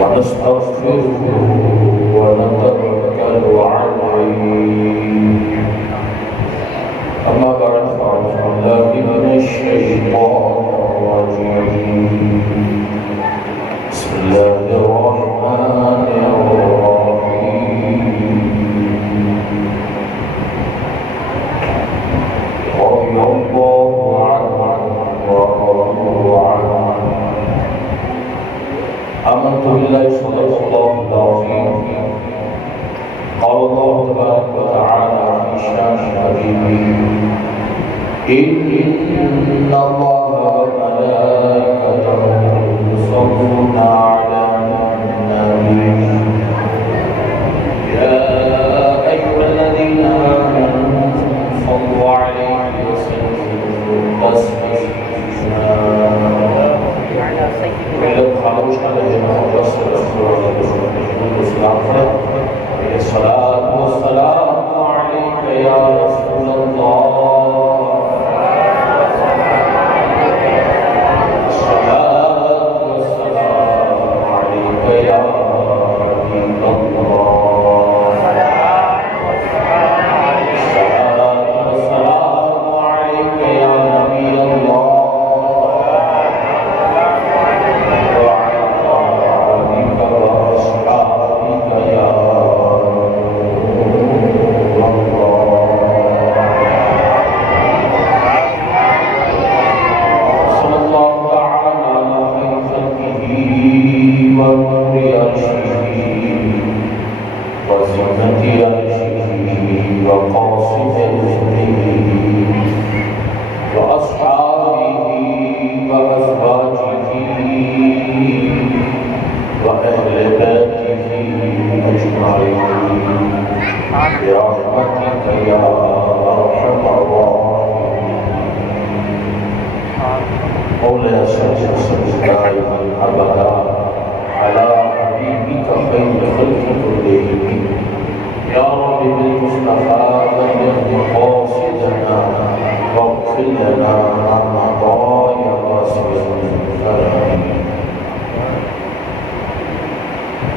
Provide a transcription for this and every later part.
ونستغفره ونتوكل عليه أما بعد فأعوذ بالله من الشيطان الرجيم بسم الله الرحمن الرحيم رضي الله عنه ورضوا عنه آمنت بالله صدق الله العظيم قال الله تبارك وتعالى في شان حبيبه إن الله وملائكته يصلون على النبي يا أيها الذين آمنوا صلوا عليه وسلموا تسليما ولو خرج عليه الرسول الصلاة والسلام عليك يا رسول الله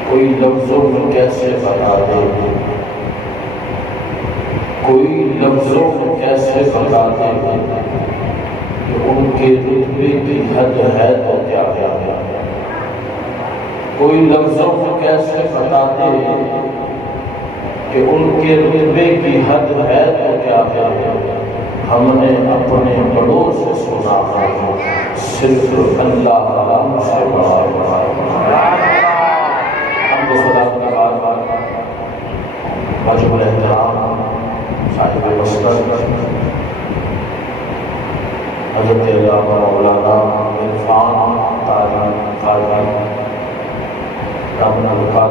کوئی لفظوں میں کیسے بتا دے کہ ان کے رتبے کی حد ہے تو کیا کوئی لفظوں میں کیسے بتا دے کہ ان کے رتبے کی حد ہے تو کیا ہم نے اپنے بڑوں سے سنا صرف اللہ سے بڑا واجب الاحترام صاحب مسند حضرت علامہ مولانا عرفان طارق قادری رحمۃ اللہ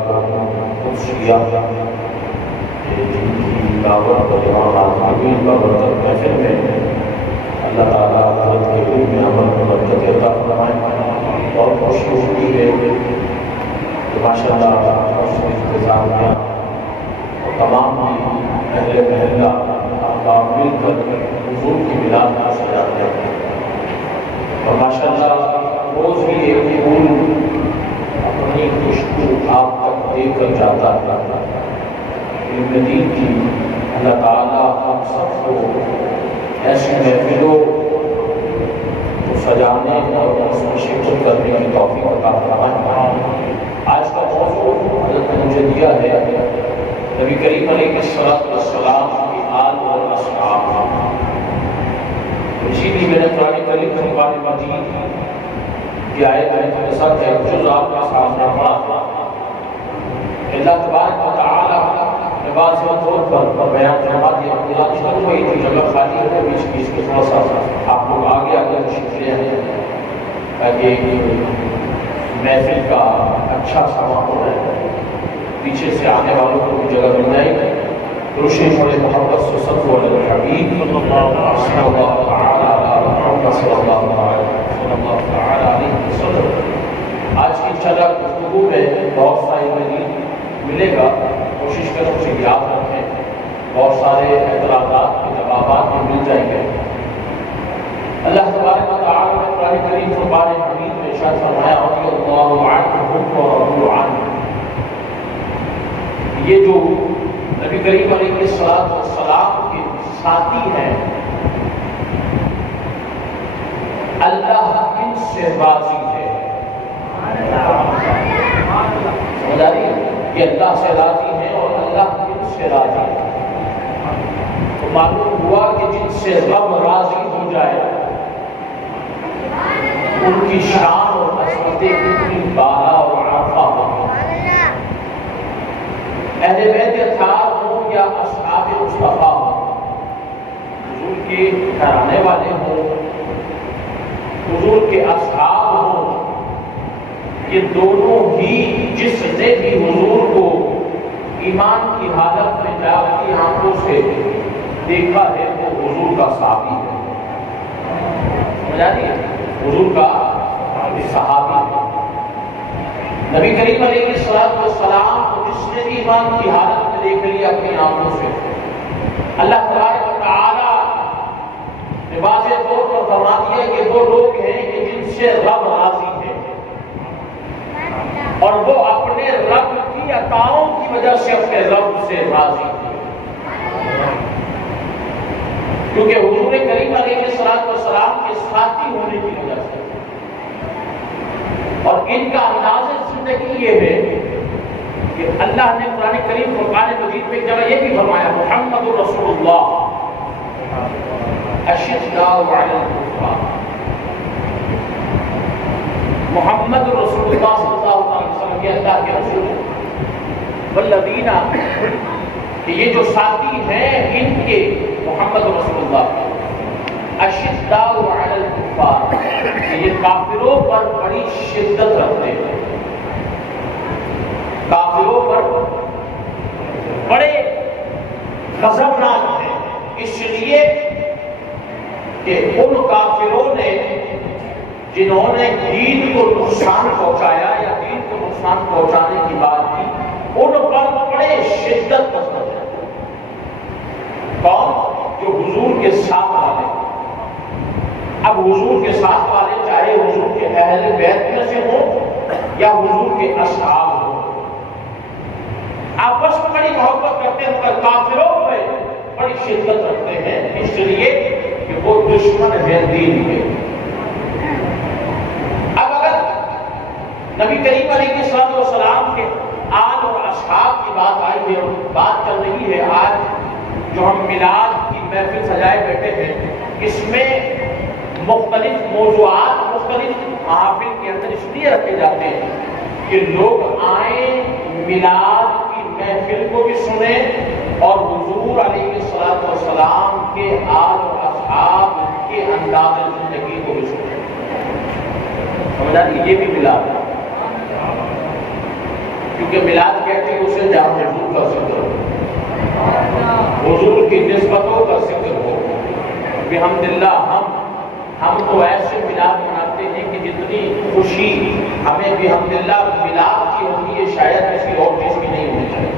قدسیہ جن کی دعوت پر امام اعظم کا برکت محفل میں اللہ تعالیٰ حضرت کے علم میں عمل میں برکت عطا فرمائے اور خوشی ہوتی ہے کہ ماشاءاللہ انتظام کیا تمام اہل محلہ آپ مل کر حضور کی ملاد میں سجاتے ہیں اور ماشاءاللہ روز ہی ایک پھول اپنی خوشبو آپ تک دے کر جاتا ہے علم دین کی اللہ تعالیٰ ہم سب کو ایسی محفلوں کو سجانے اور اس میں شرکت کرنے کی توفیق عطا فرمائے۔ آج کا موضوع حضرت نے مجھے دیا ہے نبی کریم علیہ السلام کی آل اور اصحاب، اسی لیے میں نے قرآن کریم فرقان مجید کی آیت میں کے ساتھ ایک جز آپ کے سامنے پڑھا۔ اللہ تبارک و تعالی نے بعض طور پر بیان فرما دیا اللہ کی طرف کوئی جگہ خالی ہے بیچ بیچ کے تھوڑا سا آپ لوگ آگے آگے تشریف لے آئیں تاکہ محفل کا اچھا سا ماحول ہے، پیچھے سے آنے والوں کو بھی جگہ مل جائے گی۔ روشن پڑے محبت سے صلی اللہ علیہ حبیب صلی اللہ تعالی علیہ وسلم۔ آج کی انشاءاللہ گفتگو میں بہت ساری مزید ملے گا، کوشش کریں اسے یاد رکھیں، بہت سارے اعتراضات کے جوابات بھی مل جائیں گے۔ اللہ تبارک و تعالی نے قرآن کریم فرقان حمید میں ارشاد فرمایا رضی اللہ عنہم ورضوا عنہ السلام کے ساتھی ہیں، اللہ ان سے راضی ہے۔ سمجھ آ رہی ہے؟ یہ اللہ سے راضی ہے اور اللہ ان سے راضی ہے۔ تو معلوم ہوا کہ جن سے رب راضی ہو جائے ان کی شان اور عظمتیں کتنی بالا اور عارفہ ہوتی ہیں۔ اہل بیت اطہار ہوں یا اصحاب مصطفیٰ ہوں، حضور کے گھرانے والے ہوں، حضور کے اصحاب ہوں، یہ دونوں ہی جس نے بھی حضور کو ایمان کی حالت میں جاگتی آنکھوں سے دیکھا ہے وہ حضور کا صحابی ہے۔ سمجھ آ رہی ہے؟ حضور کا صحابی ہے۔ نبی کریم علیہ السلام کو جس نے بھی ایمان کی حالت میں دیکھ لیا اپنی آنکھوں سے، اللہ تبارک و تعالی نے واضح طور پر فرما دیا کہ وہ لوگ ہیں کہ جن سے رب راضی ہے اور وہ اپنے رب کی عطاؤں کی وجہ سے اپنے رب سے راضی ہے، کیونکہ حضور کریم علیہ السلام کے ساتھی ہونے کی وجہ سے۔ اور ان کا انداز زندگی یہ ہے کہ اللہ نے قرآن کریم فرقان مجید میں ایک جگہ یہ بھی فرمایا، محمد رسول اللہ اشداء علی الکفار، محمد رسول اللہ صلی اللہ علیہ وسلم یہ اللہ کے رسول ہیں، والذین، کہ یہ جو ساتھی ہیں ان کے محمد رسول اللہ اشداء علی الکفار، کہ یہ کافروں پر بڑی شدت رکھتے ہیں، کافروں پر بڑے غضبناک ہیں، اس لیے کہ ان کافروں نے جنہوں نے دین کو نقصان پہنچایا یا دین کو نقصان پہنچانے کی بات کی، ان پر بڑے شدت پسند ہے۔ کون؟ جو حضور کے ساتھ والے۔ اب حضور کے ساتھ والے چاہے حضور کے اہل بیت میں سے ہوں یا حضور کے اصحاب ہوں، آپس میں بڑی محبت کرتے ہیں، مگر کافروں پہ بڑی شدت رکھتے ہیں، اس لیے کہ وہ دشمن ہے دین کے۔ اب اگر نبی کریم علیہ السلام کے آل اور اصحاب کی بات آئی ہے، بات چل رہی ہے، آج جو ہم میلاد کی محفل سجائے بیٹھے ہیں، اس میں مختلف موضوعات مختلف محافل کے اندر اس لیے رکھے جاتے ہیں کہ لوگ آئیں، میلاد کی محفل کو بھی سنیں اور حضور علیہ السلام کے آل و اصحاب کے انداز زندگی کو بھی سنیں۔ سمجھ آ رہی ہے؟ یہ بھی میلاد ہے، کیونکہ میلاد کہتے ہیں اسے جہاں حضور کا ذکر ہو، حضور کی نسبتوں کا ذکر ہو۔ بحمداللہ ہم تو ایسے میلاد مناتے ہیں کہ جتنی خوشی ہمیں بحمداللہ میلاد کی ہوتی ہے شاید کسی اور چیز کی نہیں ہونی چاہیے۔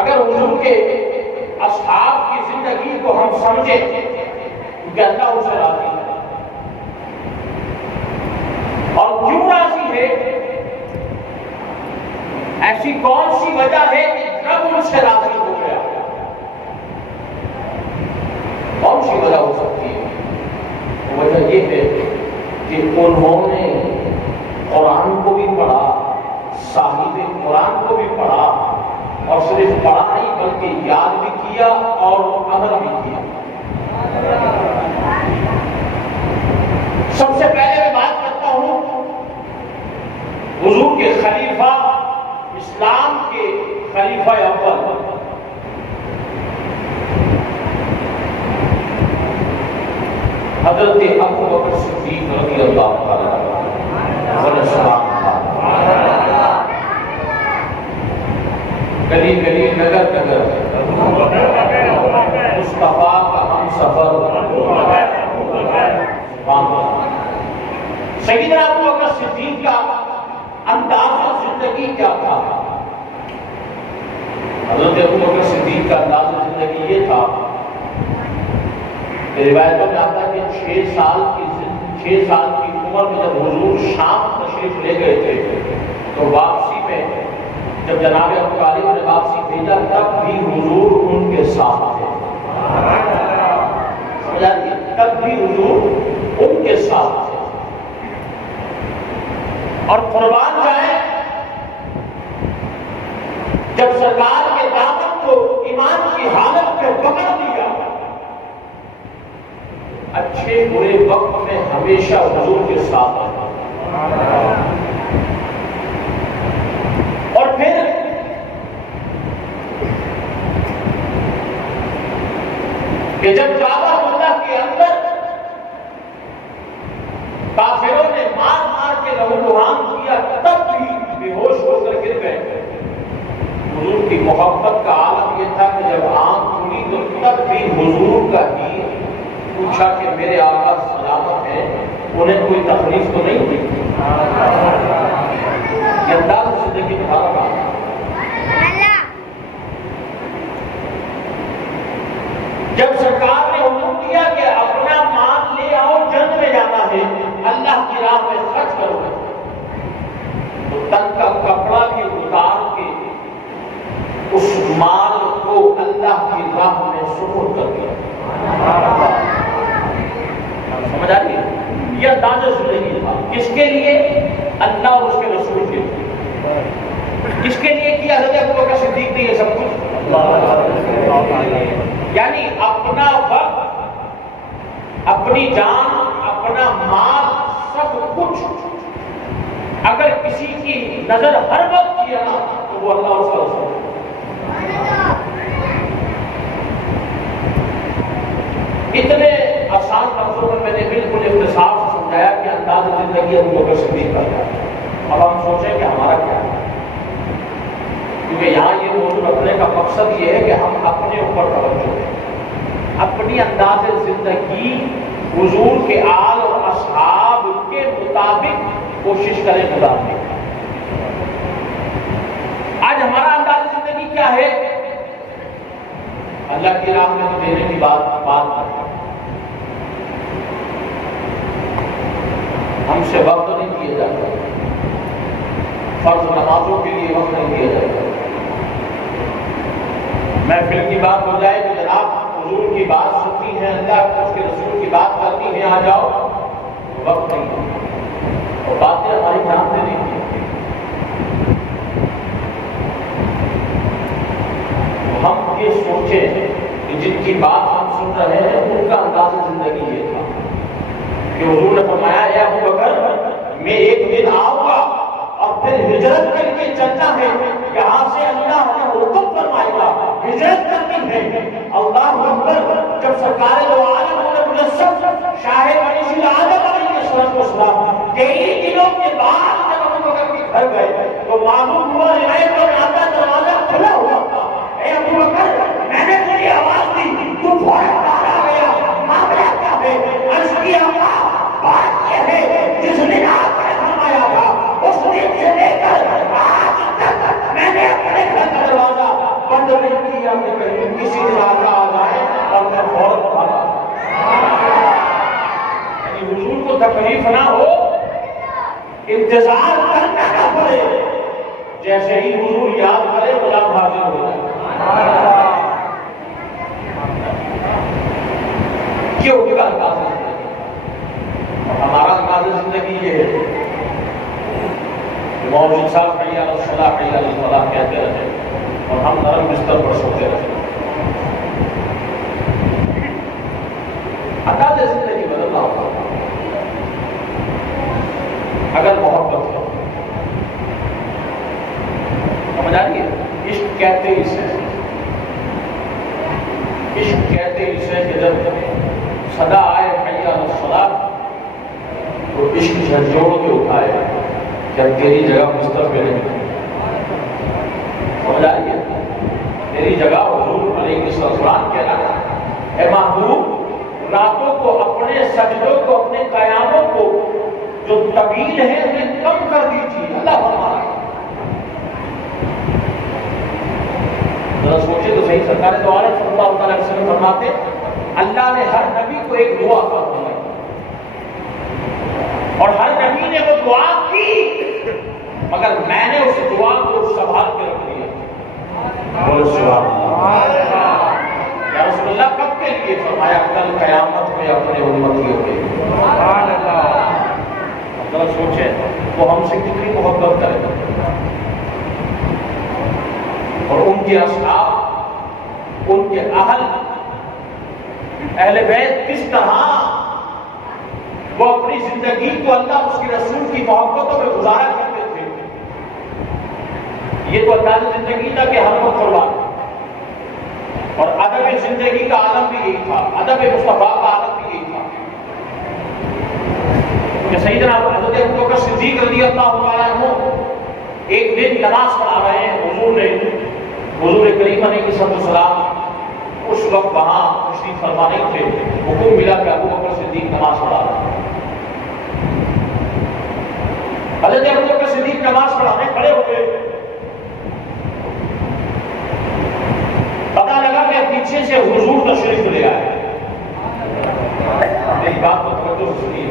اگر حضور کے اصحاب کی زندگی کو ہم سمجھیں، کیونکہ اللہ اسے راضی ہے، اور کیوں راضی ہے، ایسی کون سی وجہ ہے کہ جب ان سے راضی ہو گیا، کون سی وجہ ہو سکتی ہے؟ وجہ یہ ہے کہ انہوں نے قرآن کو بھی پڑھا، صاحب قرآن کو بھی پڑھا، اور صرف پڑھا نہیں بلکہ یاد بھی کیا اور عمل بھی کیا۔ سب سے پہلے میں بات کرتا ہوں حضور کے خلیفہ، اسلام کے خلیفہ اول حضرت ابو بکر صدیق رضی اللہ تعالیٰ عنہ۔ گلی گلی نگر نگر مصطفیٰ کا ہم سفر۔ سیدنا ابو بکر صدیق کا انداز زندگی کیا تھا؟ حضرت ابو بکر صدیق کا انداز زندگی یہ تھا، روایتوں میں آتا ہے کہ 6 سال کی عمر میں جب حضور شام تشریف لے گئے تھے تو واپسی میں جب جناب ابو طالب نے واپسی بھیجا تب بھی حضور ان کے ساتھ تھے. تب بھی حضور ان کے ساتھ تھے. اور قربان جائیں جب سرکار کے دامن کو ایمان کی حالت میں پکڑ لیا، اچھے برے وقت میں ہمیشہ حضور کے ساتھ رہا. اور پھر کہ جب کعبہ اللہ کے اندر کافروں نے مار مار کے لہو کیا تب بھی بے ہوش ہو کر گر گئے. حضور کی محبت کا عالم یہ تھا کہ جب آنکھ کھلی تو تب بھی حضور کا ہی پوچھا کہ میرے آقا سلامت ہے، انہیں کوئی تکلیف تو نہیں دی. یہ انداز زندگی میں ہمارا کام ہے. جب سرکار نے حکم کیا کہ اپنا مال لے آؤ، جنگ میں جانا ہے، اللہ کی راہ میں خرچ کرو، تو تن کا کپڑا بھی اتار کے اس مال کو اللہ کی راہ میں سپرد کر دیا. سمجھ آ رہی ہے؟ یہ انداز زندگی تھا. کس کے لیے؟ اللہ اور اس کے رسول کے لیے. کس کے لیے کیا؟ حضرت ابوبکر صدیق نے یہ سب کچھ، یعنی اپنا وقت، اپنی جان، اپنا مال، سب کچھ اگر کسی کی نظر ہر وقت کیا نا تو وہ اللہ اور اس کا رسول. اتنے آسان لفظوں میں نے بالکل اختصار سے سمجھایا کہ انداز زندگی ابوبکر صدیق کا کیا. اب ہم سوچیں کہ ہمارا کیا ہے، کیونکہ یہاں یہ موضوع رکھنے کا مقصد یہ ہے کہ ہم اپنے اوپر توجہ دیں، اپنی انداز زندگی حضور کے آل اور اصحاب کے مطابق کوشش کریں گزارنے کی. آج ہمارا انداز زندگی کیا ہے؟ اللہ کی راہ میں تو دینے کی بات ہم سے وقت نہیں دیا جاتا، فرض نمازوں کے لیے وقت نہیں دیا جاتا. محفل کی بات ہو جائے تو جناب حضور کی بات سنتی ہے، اللہ اس کے رسول کی بات کرتی ہے، آ جاؤ، وقت نہیں. اور باتیں ہماری دھیان سے نہیں کی. ہم یہ سوچیں کہ جن کی بات ہم سن رہے ہیں ان کا انداز زندگی یہ تھا کہ حضور نے فرمایا اے ابوبکر میں ایک دن آؤں گا اور پھر ہجرت کر کے چلنا ہے، یہاں سے اللہ نے حکم فرمائے گا ہجرت کرنی ہے. اللہ اکبر. جب سرکار دو عالم مجسم شاہد علیہ السلام 23 دنوں کے بعد جب ابوبکر کے گھر گئے تو معلوم ہوا روایت میں آتا دروازہ کھلا ہوا تھا. اے ابوبکر میں نے تجھے آواز دی، تو فوراً باہر آ گیا. معاملہ کیا ہے؟ عرض کیا بات یہ ہے جس نے آپ نے فرمایا تھا اس دن سے لے کر آج تک میں نے اپنے گھر کا دروازہ بند نہیں کیا کہ کہیں کسی راجہ آ جائے اور میں فوراً بھاگا. یعنی حضور کو تکلیف نہ ہو، انتظار کرنا نہ پڑے، جیسے ہی حضور یاد کرے غلام حاضر ہو جائے. یہ ان کا انداز ہے. اور ہمارا انداز زندگی یہ ہے کہ مولوی صاحب حی علی الصلاۃ حی علی الفلاح کہتے رہتے اور ہم نرم بستر پر سوتے رہتے. انداز زندگی بدلنا ہوگا اگر محبت ہو. سمجھ آ رہی ہے؟ عشق کہتے اسے، عشق کہتے اسے کہ جب صدا آئے حی علی الصلاۃ تو عشق جھنجھوڑ کے اٹھائے کہ اب تیری جگہ بستر پہ نہیں. سمجھ آ رہی ہے؟ تیری جگہ حضور علیہ السلام کہہ رہا ہے اے محبوب راتوں کو، اپنے سجدوں کو، اپنے قیاموں کو جو طویل ہے انہیں کم کر دیجیے. اللہ فرما رہا ہے. ذرا سوچے تو صحیح. سرکار دو عالم صلی اللہ علیہ وسلم فرماتے اللہ نے ہر نبی کو ایک دعا فرمائی اور ہر نبی نے وہ دعا کی، مگر میں نے اس دعا کو سنبھال کے رکھ لیا. اور میں اپنے امتیوں کے. ذرا سوچیں وہ ہم سے کتنی محبت کرے اور ان کے اصحاب، ان کے اہل بیت کس طرح وہ اپنی زندگی کو اللہ اس کے رسول کی محبتوں میں گزارا کرتے تھے. یہ تو انداز زندگی تھا کہ ہم کو قربان، اور ادب زندگی کا عالم بھی یہی تھا، ادب مصطفیٰ کا عالم بھی یہی تھا کہ سیدنا حضرت ابوبکر صدیق رضی اللہ عنہ ایک دن نماز پڑھا رہے ہیں. حضور کریم علیہ السلام اس وقت وہاں تشریف فرما نہیں تھے. حکم ملا کہ ابوبکر صدیق نماز پڑھا رہے ہیں. حضرت ابوبکر صدیق نماز پڑھانے کھڑے ہوئے. پتہ لگا کہ پیچھے سے حضور تشریف لے آئے. میری بات کو توجہ سے سنیے.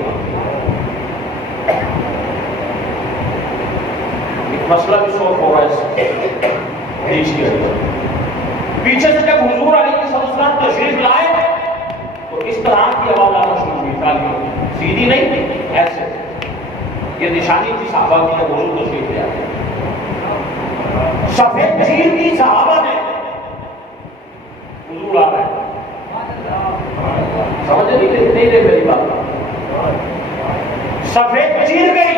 ایک مسئلہ بھی سولو ہو رہا ہے دیش کے اندر. پیچھے سے جب حضور علیہ السلام تشریف لائے تو اس طرح کی آواز آنا شروع ہوئی. تعلیم سیدھی نہیں، ایسے. یہ نشانی تھی صحابہ کی جب حضور تشریف لے آئے. سفید چیر کی صحابہ نے حضور آ رہے ہیں. سمجھ نہیں رہے میری بات. سفید چیر گئی.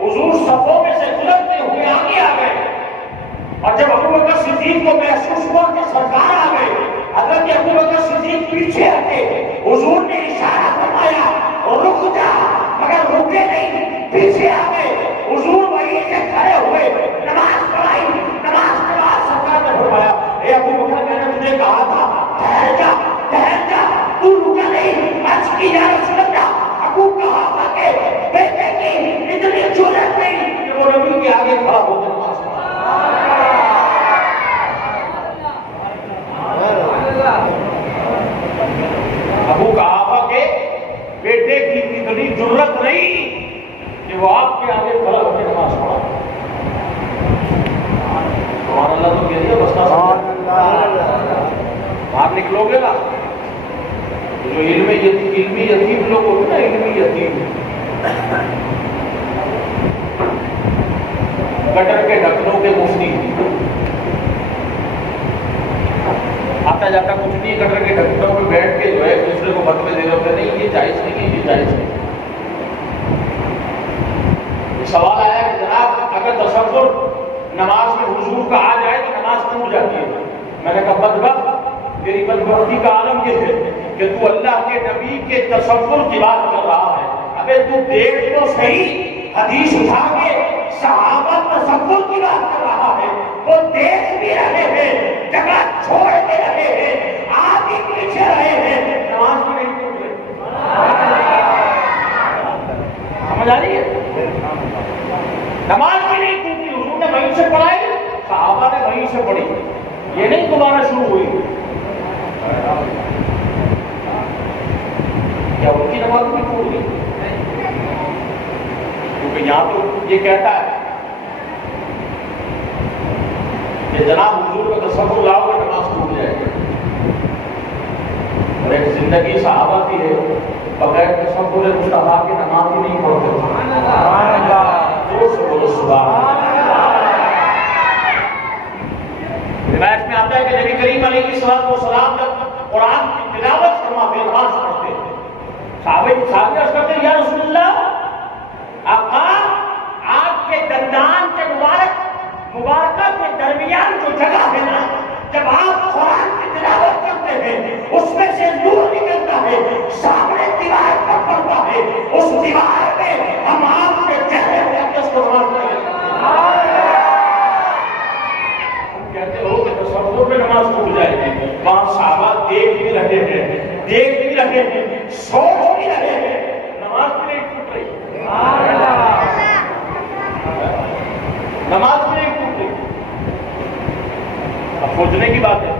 حضور صفوں میں سے گزرتے ہوئے آگے آ گئے. اور جب ابوبکر صدیق کو محسوس ہوا کہ سرکار آ گئے، حضرت ابوبکر صدیق پیچھے ہٹے. حضور نے اشارہ فرمایا رک جا، مگر رکے نہیں، پیچھے آ گئے. حضور وہیں سے کھڑے ہوئے نماز پڑھائی. نماز کے بعد سرکار نے فرمایا اے ابوبکر میں نے تجھے کہا تھا ٹھہر جا، تو رکا نہیں. عرض کی یا رسول اللہ، ابو کہا تھا کہ بیٹے کی اتنی جرأت نہیں کہ وہ نبی کے آگے کھڑا ہو کر نماز پڑھا. ابو کہا کہ بیٹے کی اتنی جرأت نہیں کہ وہ آپ کے آگے کھڑا ہو کے نماز پڑھا. سبحان اللہ. تو کہہ دیا بس باہر نکلو گے نا. جو علمی یتیم لوگ ہوتے نا، علمی یتیم، گٹر کے ڈھکنوں کے مفتی. آتا جاتا کچھ نہیں، گٹر کے ڈھکنوں پہ بیٹھ کے جو ہے دوسرے کو فتوے دے رہے ہوتے نہیں یہ جائز نہیں ہے، یہ جائز نہیں. سوال آیا کہ جناب اگر تصور نماز میں حضور کا آ جائے تو نماز ٹوٹ جاتی ہے. میں نے کہا بدبخت، تیری بدبختی کا عالم یہ ہے کہ تو اللہ کے نبی کے تصور کی بات کر رہا ہے. ابے تو دیکھ تو صحیح، حدیث اٹھا کے صحابہ تصور کی بات کر رہا ہے. وہ دیکھ بھی رہے ہیں، جگہ چھوڑ کے رہے ہیں، آگے پیچھے رہے ہیں، نماز بھی نہیں ٹوٹ رہی. سمجھ آ رہی ہے؟ نماز بھی نہیں ٹوٹی. حضور نے وہیں سے پڑھائی، صحابہ نے وہیں سے پڑھی. یہ نہیں دوبارہ شروع ہوئی. کیا ان کی نماز بھی ٹوٹ گئی؟ کیونکہ یہاں تو یہ کہتا ہے کہ جناب حضور کا تصور لاؤ گے نماز ٹوٹ جائے گی. اور ایک زندگی صحابہ کی ہے بغیر تصور مصطفیٰ کی نماز ہی نہیں پڑھتے. روایت میں آتا ہے کہ نبی کریم علیہ السلام جب قرآن کی تلاوت فرماتے نماز پڑھتے صحابہ کرتے یا رسول اللہ، آقا آپ کے دندان کے مبارکہ کے درمیان جو جگہ ہے نا، جب آپ قرآن کی تلاوت کرتے ہیں اس میں سے نور نکلتا ہے، سامنے دیوار پر پڑتا ہے، اس دیوار میں ہم آپ کے چہرے پہ اقدس کو نماز پڑھتے ہیں. ہم کہتے ہو کہ تصور میں نماز ٹوٹ جائے گی. وہاں صحابہ دیکھ بھی رہے ہیں، سوچ بھی رہے ہیں، نماز بھی نہیں ٹوٹ رہی. نماز بھی نہیں ٹوٹ رہی. اب سوچنے کی بات ہے.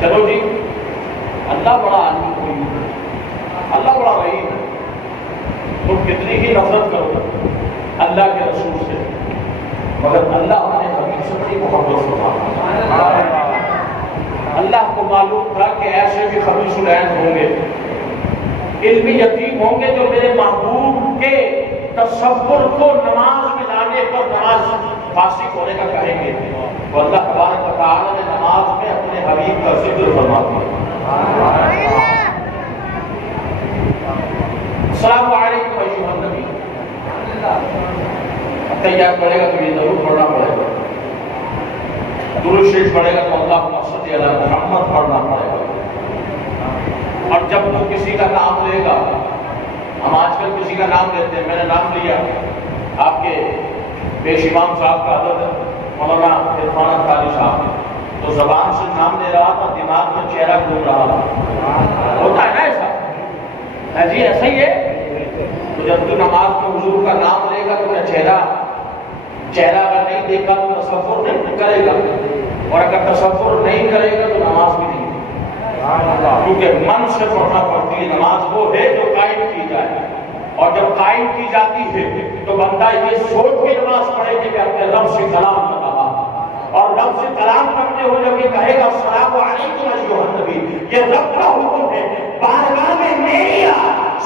چلو جی، اللہ بڑا عالم کوئی، اللہ بڑا رحیم ہے. تم کتنی ہی نفرت کرو اللہ کے رسول سے، مگر اللہ اپنے حبیب سے بڑی محبت فرماتا ہے. اللہ کو معلوم تھا کہ ایسے بھی خبیث العین ہوں گے، علمی یتیم ہوں گے، جو میرے محبوب کے تصور کو نماز میں لانے پر نماز فاسق ہونے کا کہیں گے، تو اللہ تبارک و تعالیٰ نے نماز میں اپنے حبیب کا ذکر فرما دیا۔ السلام علیکم ایھا النبی، تحیات پڑھے گا تو یہ ضرور پڑھنا پڑے گا، درود شریف پڑھے گا تو اللہم صلی علی محمد پڑھنا پڑے گا۔ اور جب تو کسی کا نام لے گا، ہم آج کل کسی کا نام لیتے ہیں، میں نے نام لیا آپ کے پیش امام صاحب کا حضرت مولانا عرفان اختاری صاحب، تو زبان سے نام لے رہا تھا، دماغ میں چہرہ گھوم رہا تھا، ہوتا ہے نا ایسا؟ جی ایسا ہی ہے، تو جب تو نماز میں حضور کا نام لے گا تو کیا چہرہ اگر نہیں دیکھا تو تصور نہیں کرے گا، اور اگر تصور نہیں کرے گا تو نماز بھی نہیں، کیونکہ من سے پڑھنا پڑتی ہے۔ نماز وہ ہے جو قائم کی جائے، اور جب قائم کی جاتی ہے تو بندہ یہ سوچ کے نماز پڑھے کہ میں اپنے رب سے کلام کر رہا ہوں، اور رب سے کلام کرتے ہوئے جب یہ کہے گا السلام علیکم ایھا النبی، یہ رب کا حکم ہے بارگاہ میں میری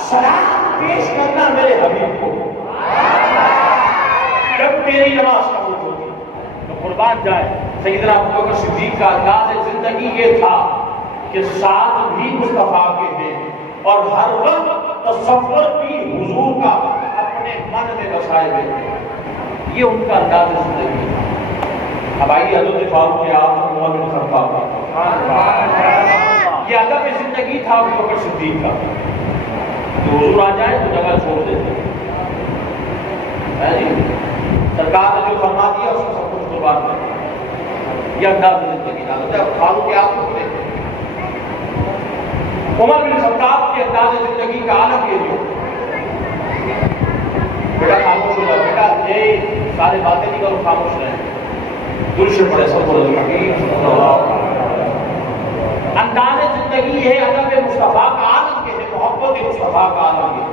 سلام پیش کرنا میرے حبیب کو، جب میری نماز قبول ہوگی تو قربان جائے سیدنا ابوبکر صدیق کا انداز زندگی یہ تھا کہ ساتھ بھی مصطفیٰ کے ہیں، اور ہر وقت تصور بھی حضور کا اپنے من میں بسائے ہوئے، یہ ان کا انداز زندگی ہے۔ اب آئیے حضرت فاروق اعظم عمر بن خطاب، یہ ادب زندگی تھا ابوبکر صدیق کا، تو حضور آ جائے تو جگہ چھوڑ دیتے جی، سرکار نے جو فرما دیا اس کو سب کچھ قربان کر، یہ انداز زندگی تھا حضرت فاروق اعظم کے۔ عمر بن خطاب کے انداز زندگی کا عالم یہ جو، بیٹا خاموش ہو جاؤ، بیٹا یہ سارے باتیں نہیں کرو، خاموش رہے، دل سے پڑھے سب کو انداز زندگی ہے ادب مصطفیٰ کا عالم یہ ہے، محبت مصطفیٰ کا عالم یہ ہے۔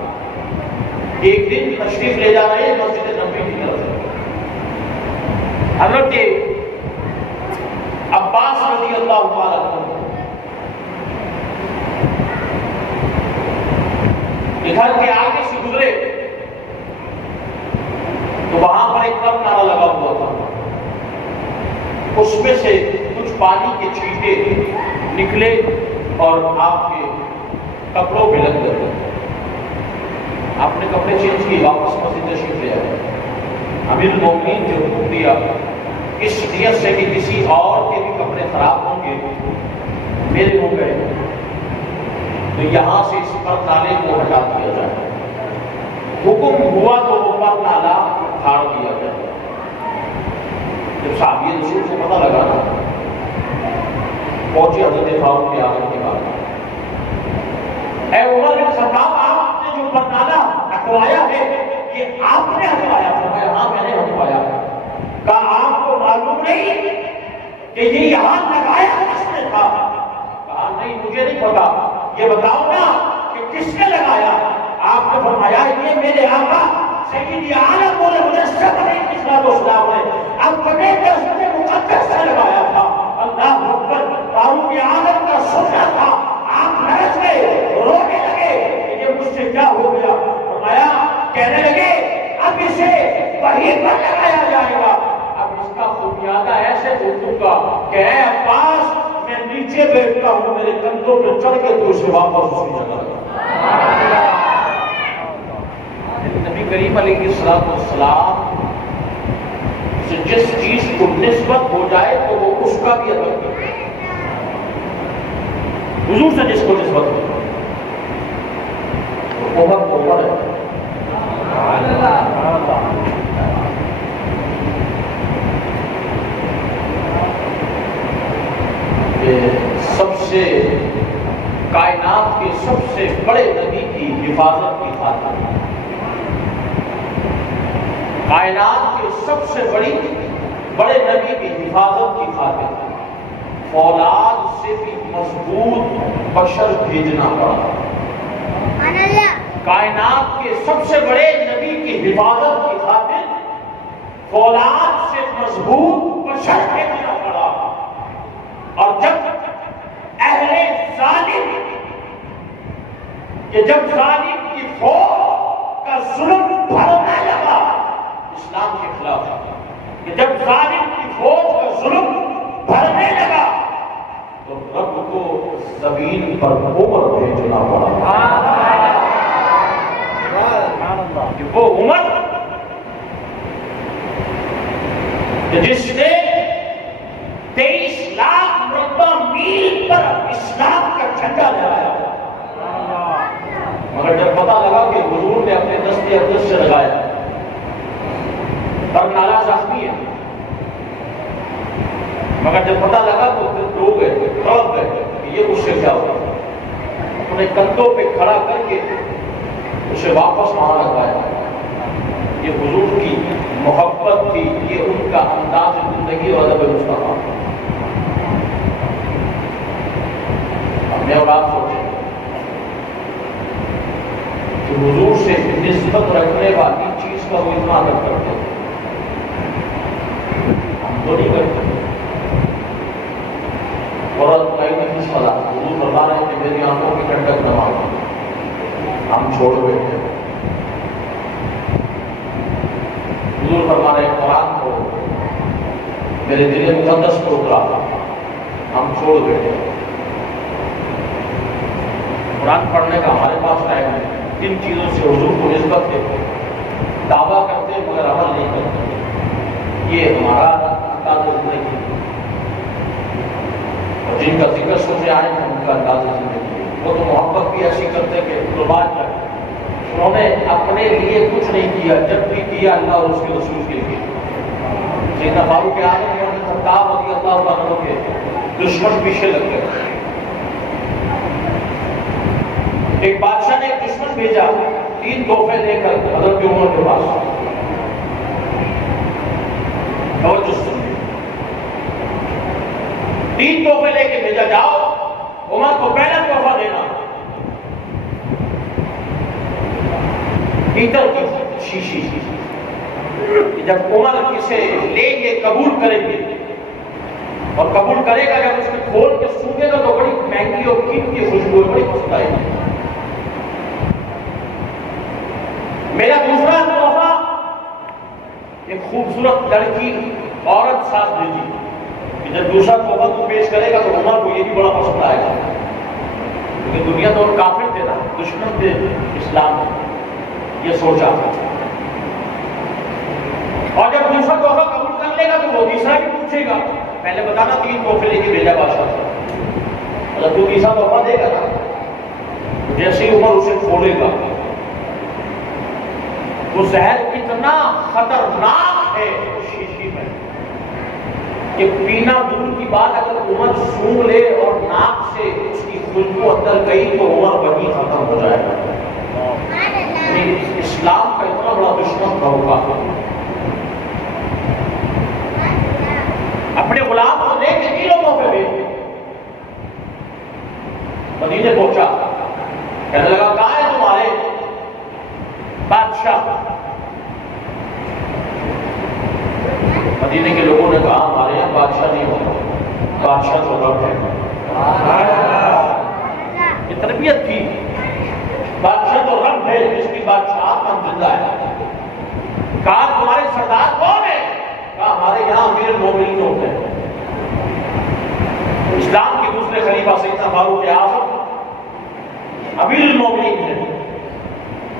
ایک دن تشریف لے جا رہے ہیں مسجد نبوی کی طرف، حضرت عباس رضی اللہ تعالیٰ عنہ گھر کے آگے سے گزرے تو وہاں پر ایک کپ نالا لگا ہوا تھا، اس میں سے کچھ پانی کے چھینٹے نکلے اور آپ کے کپڑوں پہ لگ گئے۔ آپ نے کپڑے چینج کیے، واپس مسجد تشریف لے آئے، امیر المومنین جو حکم دیا اس نیت سے کہ کسی اور کے بھی کپڑے خراب ہوں گے، میرے ہو گئے تو یہاں سے اس پر نالے کو ہٹا دیا جائے، حکم ہوا تو وہ پر نالا اکھاڑ دیا جائے۔ جب صحابی رسول سے پتہ لگا نا، پہنچے حضرت فاروق اعظم کے بعد، اے عمر بن خطاب، آپ نے جو پر نالا ہٹوایا ہے یہ آپ نے ہٹوایا؟ فرمایا ہاں میں نے ہٹوایا۔ کہا آپ کو معلوم نہیں کہ یہ یہاں لگایا کس نے تھا؟ کہا نہیں مجھے نہیں پتا، یہ بتاؤ نا کہ کس نے لگایا؟ آپ نے فرمایا یہ میرے آقا سید عالم اور منصب علیہ السلام نے اپنے دست مقدس سے لگایا تھا۔ اللہ اکبر، فاروق اعظم کا سننا تھا، آپ ہنس گئے، رونے لگے کہ یہ مجھ سے کیا ہو گیا؟ فرمایا، کہنے لگے اب اسے وہیں پر لگایا جائے گا، اب اس کا خمیازہ ایسے بھگتوں گا کہ اے عباس میں نیچے بیٹھتا ہوں، میرے کندھوں پہ چڑھ کے تو اسے واپس اسی جگہ لگا۔ نبی کریم علیہ السلام سے جس چیز کو نسبت ہو جائے تو وہ اس کا بھی ادب کرے، حضور سے جس کو نسبت ہو وہ بہت اوپر ہے۔ سب سے کائنات کے سب سے بڑے نبی کی حفاظت کی خاطر، کائنات کے سب سے بڑے نبی کی حفاظت کی خاطر فولاد سے بھی مضبوط بشر بھیجنا پڑا۔ کائنات کے سب سے بڑے نبی کی حفاظت کی خاطر فولاد سے مضبوط بشر بھیجنا پڑا، اور جب اہل ظالم کہ جب ظالم کی فوج کا ظلم بڑھنے لگا، اسلام کے خلاف، کہ جب ظالم کی فوج کا ظلم بڑھنے لگا تو رب کو زمین پر عمر بھیجنا پڑا، کہ وہ عمر جس نے 23 لاکھ مربع میل پر اسلام کا جھنڈا لہرایا، مگر جب پتہ لگا کہ حضور نے اپنے دست اقدس سے لگایا، پر نالا زخمی ہے، مگر جب پتہ لگا تو پھر رو گئے، تڑپ گئے کہ یہ مجھ سے کیا ہوا، انہیں کندھوں پہ کھڑا کر کے اسے واپس وہاں لگایا۔ یہ حضور کی محبت تھی، یہ ان کا انداز زندگی اور ادب مصطفیٰ۔ اب میں اور آپ سوچیں کہ حضور سے نسبت رکھنے والی چیز کا وہ اتنا ادب کرتے ہیں، ہم تو نہیں کرتے۔ عورت کا نہیں صلاح، حضور بتا رہے ہیں کہ میری آنکھوں کی ٹھنڈک نہ مانو، ہم چھوڑ بیٹھے۔ حضور فرما رہے ہیں قرآن کو میرے دل مقدس کو اترا، ہم چھوڑ بیٹھے۔ قرآن پڑھنے کا ہمارے پاس ٹائم ہے، کن چیزوں سے حضور کو نسبت دیتے، دعویٰ کرتے مگر عمل نہیں کرتے، یہ ہمارا انداز زندگی ہے۔ اور جن کا ذکر سننے آئے ہیں ان کا انداز زندگی ہے، وہ تو محبت بھی ایسی کرتے کہ قربان جائے۔ انہوں نے اپنے لیے کچھ نہیں کیا، جب بھی کیا اللہ اور اس کے رسول کے لیے۔ سیدنا فاروق اعظم اور خطاب رضی اللہ عنہ کے دشمن پیچھے لگ گئے۔ ایک بادشاہ نے ایک دشمن بھیجا 3 تحفے لے کر حضرت عمر کے پاس، توجہ سنیے، 3 تحفے لے کے بھیجا، جاؤ عمر کو پہلا تحفہ دینا پیتل کی شیشی، جب عمر اسے لیں گے قبول کریں گے، اور قبول کرے گا جب اس کو کھول کے سونگے گا تو بڑی مہنگی اور قیمتی خوشبو بڑی پسند آئے گی۔ میرا دوسرا تحفہ ایک خوبصورت لڑکی عورت ساتھ بھیجی، کہ جب دوسرا تحفہ تو پیش کرے گا تو عمر کو یہ بھی بڑا پسند آئے گا، کیونکہ دنیا تو کافر تھے نا، دشمن تھے اسلام میں، یہ سوچا۔ اور جب دوسرا تحفہ قبول کر لے گا تو وہ تیسرا بھی پوچھے گا، پہلے بتانا 3 تحفے لے کے بھیجا بادشاہ سے، جب تو تیسرا تحفہ دے گا نا، جیسے ہی عمر اسے کھولے گا، وہ زہر اتنا خطرناک ہے اس شیشی میں کہ پینا دور کی بات، اگر عمر سونگ لے اور ناک سے اس کی خوشبو اندر گئی تو عمر وہیں ختم ہو جائے گا۔ اسلام کا اتنا بڑا دشمن تھا ہوگا، اپنے غلام کو لے کے 3 تحفے بھیجے، مدینے پہنچا، کہنے لگا کہاں ہے تمہارے بادشاہ؟ مدینے کے لوگوں نے کہا ہمارے یہاں بادشاہ نہیں ہوتا، بادشاہ تو رب ہے۔ یہ تربیت تھی، بادشاہ تو رب ہے جس کی بادشاہت ہم زندہ ہے۔ کہا تمہارے سردار کون ہے؟ کہا ہمارے یہاں امیر المومنین ہوتے ہیں۔ اسلام کے دوسرے خلیفہ سیدنا فاروق اعظم امیر المومنین ہے۔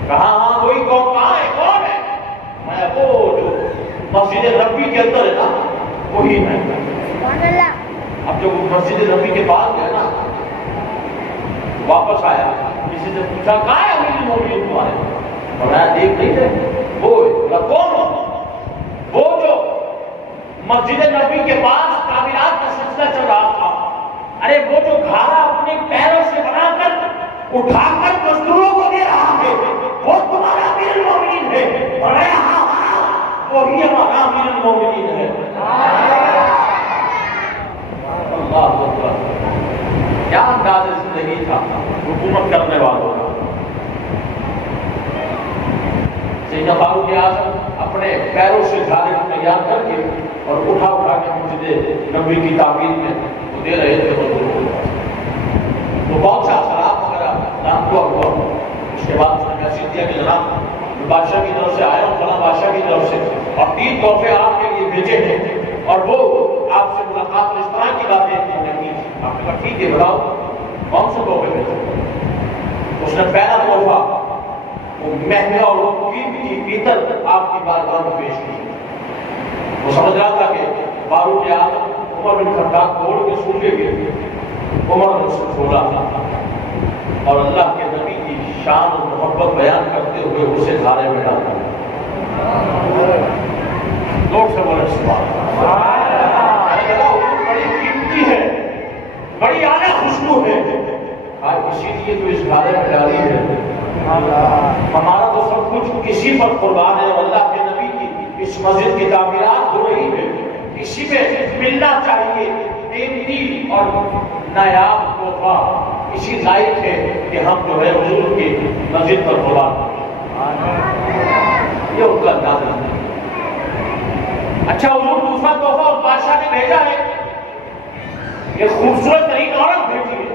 کہا ہاں وہی کون، کہاں ہے، کون ہے؟ میں وہ جو مسجد نبوی کے اندر ہے نا وہی ہے۔ اب جو مسجد نبوی کے پاس گئے نا، واپس آیا، کسی سے پوچھا کہاں ہے امیر المومنین تمہارے؟ فرمایا دیکھ نہیں تھے وہ کون ہو؟ وہ جو مسجد نبوی کے پاس تعمیرات کا سلسلہ چل رہا تھا، ارے وہ جو گھارا اپنے پیروں سے بنا کر اٹھا کر مزدوروں کو دے رہا ہے، وہ تمہارا امیر المومنین ہے؟ فرمایا ہاں وہی ہمارا امیر المومنین ہے۔ اللہ اکبر، کیا انداز زندگی تھا حکومت کرنے والوں کا۔ سیدنا فاروق اعظم اپنے پیروں سے گھارے تیار کر کے اور اٹھا کے مسجد نبوی کی تعمیر میں وہ دے رہے تھے، تو بہت سا خراب وغیرہ اعلان ہوا. اس کے بعد اس نے میسج دیا کہ جناب بادشاہ کی طرف سے آیا ہوں، فلاں بادشاہ کی طرف سے، اور 3 تحفے آپ کے لیے بھیجے ہیں، اور وہ آپ سے ملاقات اس طرح کی باتیں انہوں نے کی. آپ نے کہا ٹھیک ہے بتاؤ کون سے تحفے بھیجے. اس نے پہلا تحفہ وہ مہنگا اور قیمتی پیتل آپ کی بارگاہ میں پیش کی. وہ سمجھ رہا تھا کہ بارود اعظم عمر بن خطاب توڑ کے سوکھے گئے. عمر نے اسے کھولا اور اللہ کے نبی کی شان اور محبت بیان کرتے ہوئے اسے دھارے میں ڈالا. لوگ سے بولے سبحان اللہ. بڑی قیمتی ہے، بڑی اعلیٰ خوشبو ہے، آج اسی لیے تو اس دھارے میں ڈالی ہے. ہمارا تو سب کچھ کسی پر قربان ہے، اور اللہ کے نبی کی اس مسجد کی تعمیرات ہو رہی ہے، اسی میں ملنا چاہیے. قیمتی اور نایاب تحفہ اسی لائق ہے کہ ہم جو ہے حضور کی مسجد پر قربان. یہ ان کا انداز ہے. اچھا حضور دوسرا تحفہ اس بادشاہ نے بھیجا ہے، یہ خوبصورت ترین عورت بھیجی ہے.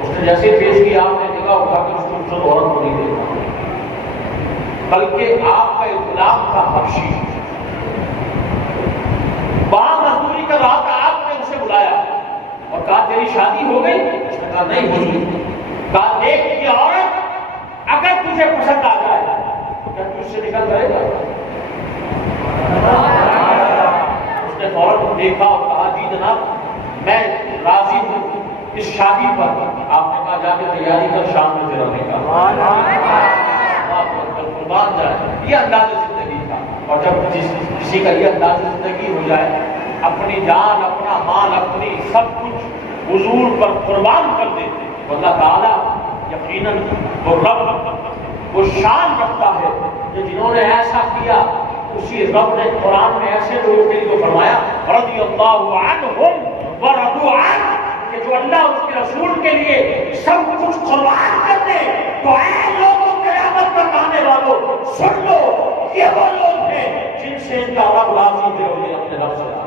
اس نے جیسے پیش کی آپ نے نگاہ اٹھا کے اس خوبصورت عورت کو نہیں دیکھا، بلکہ آپ کا غلام تھا حبشی، وہاں مزدوری کر رہا تھا. آپ نے اسے بلایا اور کہا تیری شادی ہو گئی؟ اس نے کہا نہیں ہوئی. کہا دیکھ یہ عورت اگر تجھے پسند آ جائے تو کیا تجھ سے نکل جائے گا؟ اس نے فوراً دیکھا اور کہا جی جناب میں راضی ہوں اس شادی پر. آپ نے کہا جا کے تیاری کر شام میں تیرا نکاح. قربان جائے. یہ انداز زندگی تھا. اور جب کسی کا یہ انداز زندگی ہو جائے، اپنی جان اپنا مال اپنی سب کچھ حضور پر قربان کر دیتے، تو اللہ تعالیٰ یقیناً وہ رب وہ شان رکھتا ہے کہ جنہوں نے ایسا کیا. اسی رب نے قرآن میں ایسے لوگوں کے لیے فرمایا رضی اللہ عنہم ورضوا عنہ، کہ جو اللہ اس کے رسول کے لیے سب کچھ قربان کر دے. تو اے لوگوں قیامت تک آنے والوں سن لو، یہ وہ لوگ ہیں جن سے ان کا رب راضی ہے اور یہ اپنے رب سے راضی.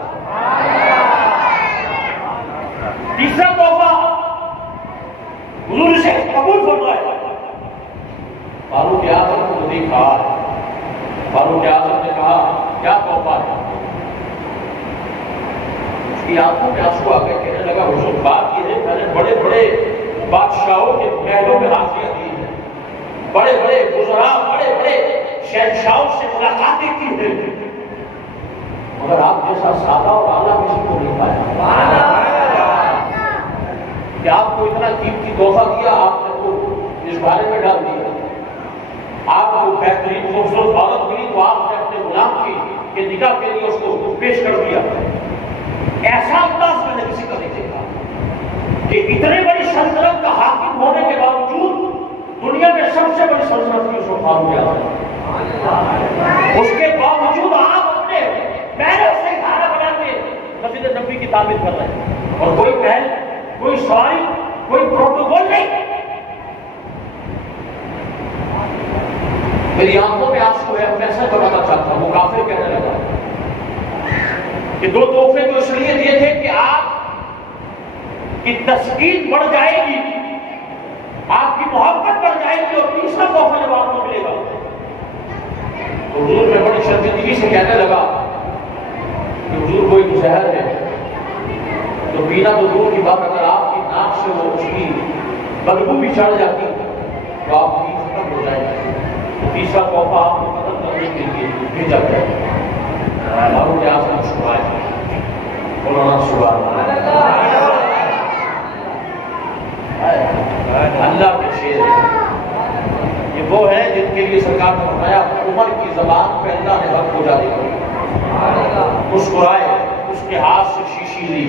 تیسرا تحفہ حضور سے قبول فرمائے. فاروق اعظم کو دیکھا، فاروق اعظم نے کہا کیا تحفہ ہے؟ اس کی آنکھوں میں آنسو آ گئے. کہنے لگا حضور بات یہ ہے میں نے بڑے بڑے بادشاہوں کے محلوں میں حاضریاں دی ہیں، بڑے بڑے وزراء بڑے بڑے شہنشاہوں سے ملاقاتیں کی ہیں، مگر آپ جیسا سادہ اور اعلیٰ کسی کو نہیں پایا. کہ آپ کو اتنا قیمتی تحفہ دیا، آپ نے تو اس بارے میں ڈال دیا. آپ کو بہترین خوبصورت عورت ملی تو آپ نے اپنے غلام کے نکاح کے لیے اس کو پیش کر دیا. ایسا انداز میں نے کسی کا نہیں دیکھا کہ اتنے بڑی سلطنت کا حاکم ہونے کے باوجود دنیا میں سب سے بڑی سلطنت کی اس کو فاروق اعظم، اس کے باوجود آپ اپنے پیروں سے گھاڑا بنا کے مسجد نبوی کی تعمیر کر رہے ہیں، اور کوئی پہل کوئی سواری کوئی پروٹوکول نہیں. میری آنکھوں میں آنسو ہے. میں ایسا بتانا چاہتا ہوں. وہ کافر کہنے لگا کہ 2 تحفے تو اس لیے دیے تھے کہ آپ کی تسکین بڑھ جائے گی، آپ کی محبت بڑھ جائے گی، اور تیسرا تحفہ جب آپ کو ملے گا. تو حضور میں بڑی شرمندگی سے کہنے لگا کہ حضور کوئی زہر ہے تو پینا تو دور کی بات، اگر آپ کی ناک سے وہ اس کی بدبو بھی چڑھ جاتی تو آپ کی ختم ہو جائے گی. تو تیسرا تحفہ آپ کو ختم کرنے کے لیے بھیجا گیا. فاروق اعظم شکرائے مولانا سبحان اللہ کے شیر ہیں. یہ وہ ہیں جن کے لیے سرکار نے فرمایا عمر کی زبان پہ اللہ نے حق کو جاری کیا. مسکرائے، اس کے ہاتھ سے شیشی لی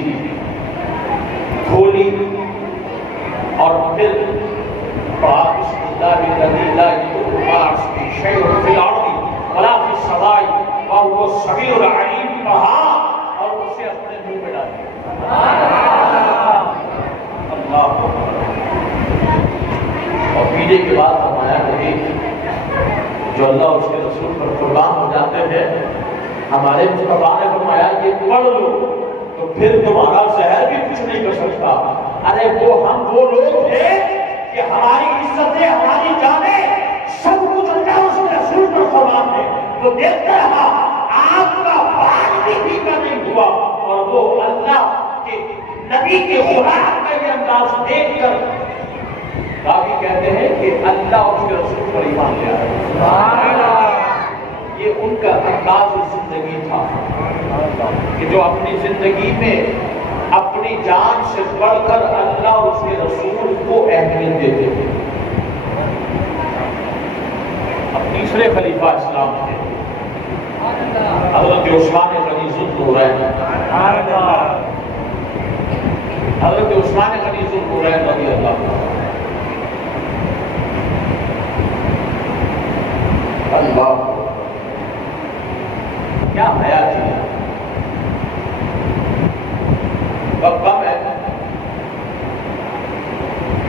کھولی اور پھر پڑھا بسم اللہ الذی لا یضر مع اسمہ شیء فی الارض ولا فی السماء وهو السمیع العلیم. پڑھا اور اسے اپنے منہ میں ڈال دیا. اللہ. اور پینے کے بعد فرمایا کہ جو اللہ اس کے رسول پر قربان ہو جاتے ہیں، ہمارے مصطفیٰ نے فرمایا یہ پڑھ لو تو پھر تمہارا زہر بھی کچھ نہیں کر سکتا. ارے وہ ہم وہ لوگ ہیں کہ ہماری عزتیں، ہماری جانیں، سب کچھ اللہ اس کے رسول پر قربان ہے. وہ دیکھتا رہا آپ کا بال بھی پھیکا نہیں ہوا، اور وہ اللہ کے نبی کے خوراک کا یہ انداز دیکھ کر کافی کہتے ہیں کہ اللہ اس کے رسول پر ایمان لے آیا. یہ ان کا انداز زندگی تھا کہ جو اپنی زندگی میں اپنی جان سے بڑھ کر اللہ اور اس کے رسول کو اہمیت دیتے تھے. اب تیسرے خلیفہ اسلام تھے حضرت عثمان غنی ذوالنورین. حضرت عثمان غنی ذوالنورین رضی اللہ عنہ. اللہ کیا حیا تھی. کم ہے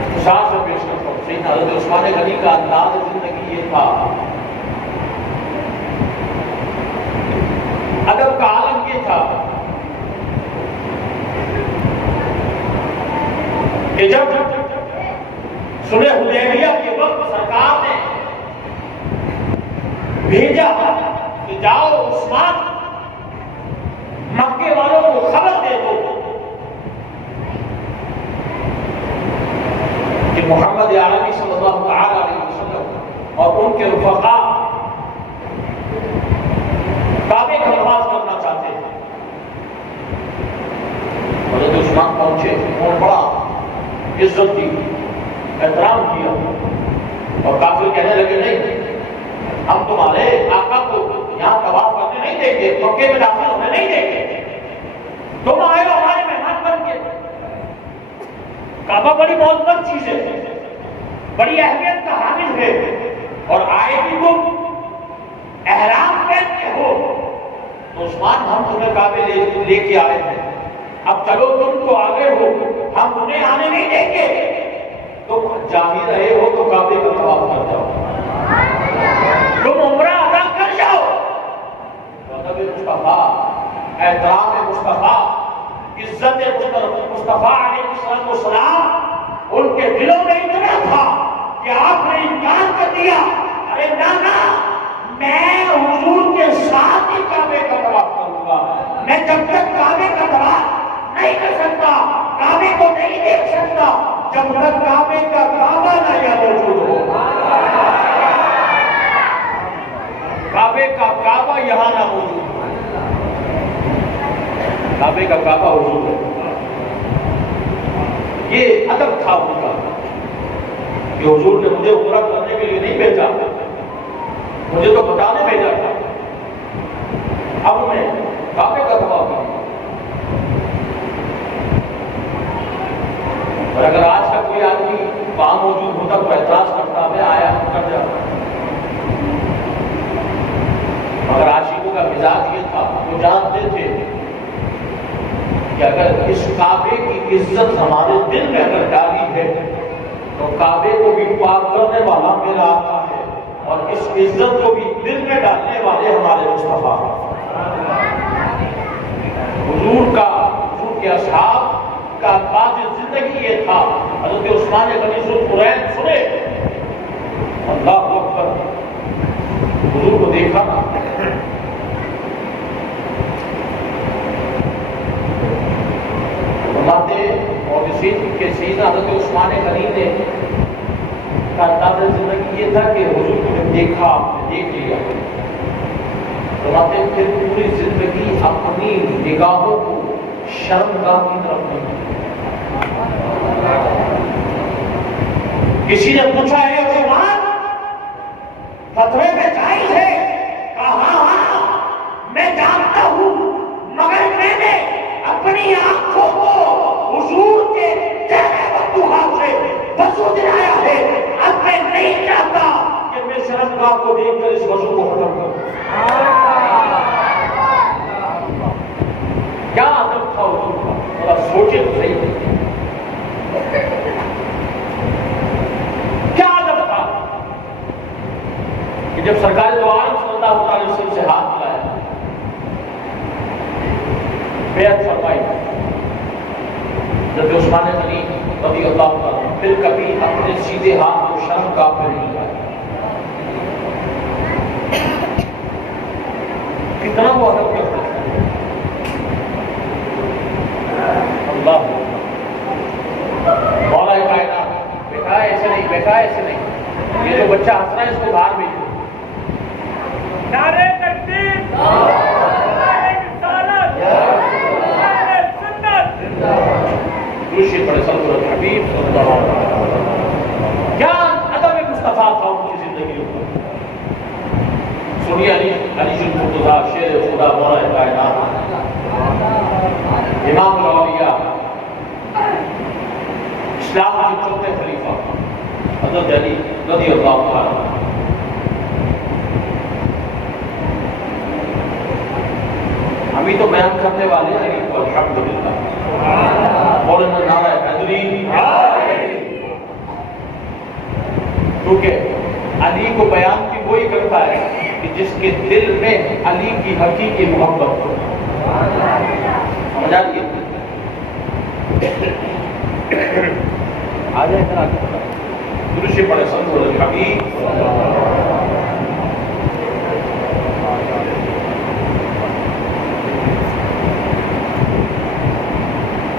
اختصار سے پیش کرتا ہوں. سیدنا حضرت عثمان غنی کا انداز زندگی یہ تھا، ادب کا عالم یہ تھا کہ جب صلح حدیبیہ کے وقت سرکار نے بھیجا کہ جاؤ عثمان مکے والوں کو خبر دے دو کہ محمد عربی صلی اللہ تعالی علیہ وسلم اور ان کے رفقا کعبے کا نماز کرنا چاہتے ہیں. حضرت عثمان پہنچے اور بڑا عزت دی، احترام کیا، اور کافر کہنے لگے نہیں، ہم تمہارے آقا کو یہاں طواف کرنے نہیں دیں گے، مکے میں داخل ہونے نہیں دیں گے. تم آئے ہو ہمارے مہمان بن کے. کعبہ بڑی معتبر چیز ہے، بڑی اہمیت کا حامل ہے، اور آئے بھی تم احرام پہن کے ہو تو عثمان ہم تمہیں کعبے لے کے آئے ہیں، اب چلو تم تو آگے ہو، ہم انہیں آنے نہیں دیں گے. تم جا ہی رہے ہو تو کعبے کا طواف کر جاؤ، تم عمرہ ادا کر جاؤ. ادب مصطفیٰ، احترام مصطفیٰ، عزت مصطفیٰ علیہ السلام ان کے دلوں میں اتنا تھا کہ آپ نے انکار کر دیا. ارے نانا، میں حضور کے ساتھ ہی کعبے کا طواف کروں گا، میں جب تک کعبے کا طواف نہیں کر سکتا، کعبے کو نہیں دیکھ سکتا، جب تک کعبے کا کعبہ نہ یہاں موجود ہو. کعبے کا کعبہ یہاں نہ موجود ہو. کعبے کا کعبہ حضور ہے. یہ ادب تھا ان کا کہ حضور نے مجھے عمرہ کرنے کے لیے نہیں بھیجا، مجھے تو بتانے بھیجا تھا. اب میں کعبے کا طواف کروں. اور اگر آج کا کوئی آدمی وہاں موجود ہوتا تو اعتراض کرتا، میں آیا کر جاتا. مگر عاشقوں کا مزاج یہ تھا، وہ جانتے تھے کہ اگر اس کعبے کی عزت ہمارے دل میں اگر ڈالی ہے تو کعبے کو بھی پاک کرنے والا میرا آقا ہے، اور اس عزت کو بھی دل میں ڈالنے والے ہمارے مصطفیٰ. حضور کے اصحاب کا انداز زندگی یہ تھا. حضرت عثمان غنی ذوالنورین سنے، اللہ اکبر، حضور کو دیکھا نا، اور کے سیدنا حضرت عثمان غنی نے کا انداز زندگی یہ تھا کہ حضور کو جب دیکھا، آپ نے دیکھ لیا، فرماتے پھر پوری زندگی اپنی نگاہوں کو شرمگاہ کی طرف نہیں. کسی نے پوچھا ہے عثمان فتوے میں جائز ہے؟ کہا ہاں میں جانتا ہوں، مگر میں نے اپنی آنکھوں کو حضور کے چہرے مفتوحا سے وضو دلایا ہے. اب میں نہیں چاہتا کہ میں شرمگاہ کو دیکھ کر اس وضو کو ختم کروں. کیا ادب تھا حضور کا، ذرا سوچے تو صحیح. کیا ادب تھا کہ جب سرکار دو عالم صلی اللہ علیہ وسلم سے ہاتھ ملایا، بیعت فرمائی، حضرت عثمان غنی رضی اللہ عنہ پھر کبھی اپنے سیدھے ہاتھ کو شرم کافر نہیں لگائی. کتنا وہ ادب کرتے تھے. اللہ مولا کائنات. بیٹا ایسے نہیں، بیٹا ایسے نہیں، یہ جو بچہ ہنس رہا ہے اس کو باہر بھیجو. نعرے تکبیر، نعرے رسالت، نعرے سنت. دوسری بڑے صلی حبیب صلی اللہ علیہ وسلم. کیا ادب مصطفیٰ تھا ان کی زندگیوں کو. سنیے علی المرتضیٰ شیر خدا مولا کائنات امام الاولیاء اسلام کے چوتھے خلیفہ حضرت علی رضی اللہ عنہ. ابھی تو بیان کرنے والے ہیں علی کو الحمدللہ. مولانا نعرہ حیدری. کیونکہ علی کو بیان کی وہی کرتا ہے کہ جس کے دل میں علی کی حقیقی محبت ہو. سمجھ آ رہی ہے؟ آ جائے ادھر آگے درود پڑھے صلی اللہ حبیب.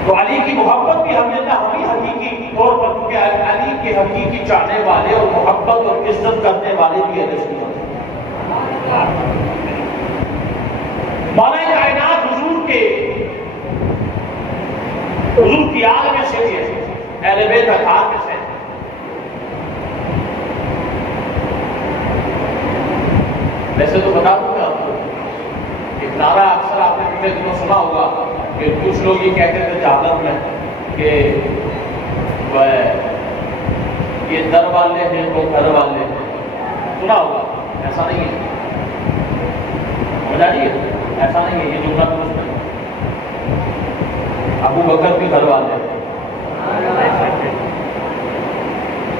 تو علی کی محبت بھی ہمیں حقیقی طور پر، کیونکہ علی کے حقیقی چاہنے والے اور محبت اور عزت کرنے والے بھی ہے. مولا کائنات حضور کی آل میں سے بھی ہے، اہل بیت اطہار میں سے. ویسے تو بتا دوں گا آپ کو ایک نعرہ اکثر آپ نے پچھلے دنوں سنا ہوگا کہ کچھ لوگ یہ کہتے تھے جہالت میں کہ یہ در والے ہیں وہ گھر والے ہیں. سنا ہوگا. ایسا نہیں ہے. سمجھ آ رہی ہے؟ ایسا نہیں ہے. یہ جملہ درست نہیں. ابو بکر بھی گھر والے ہیں.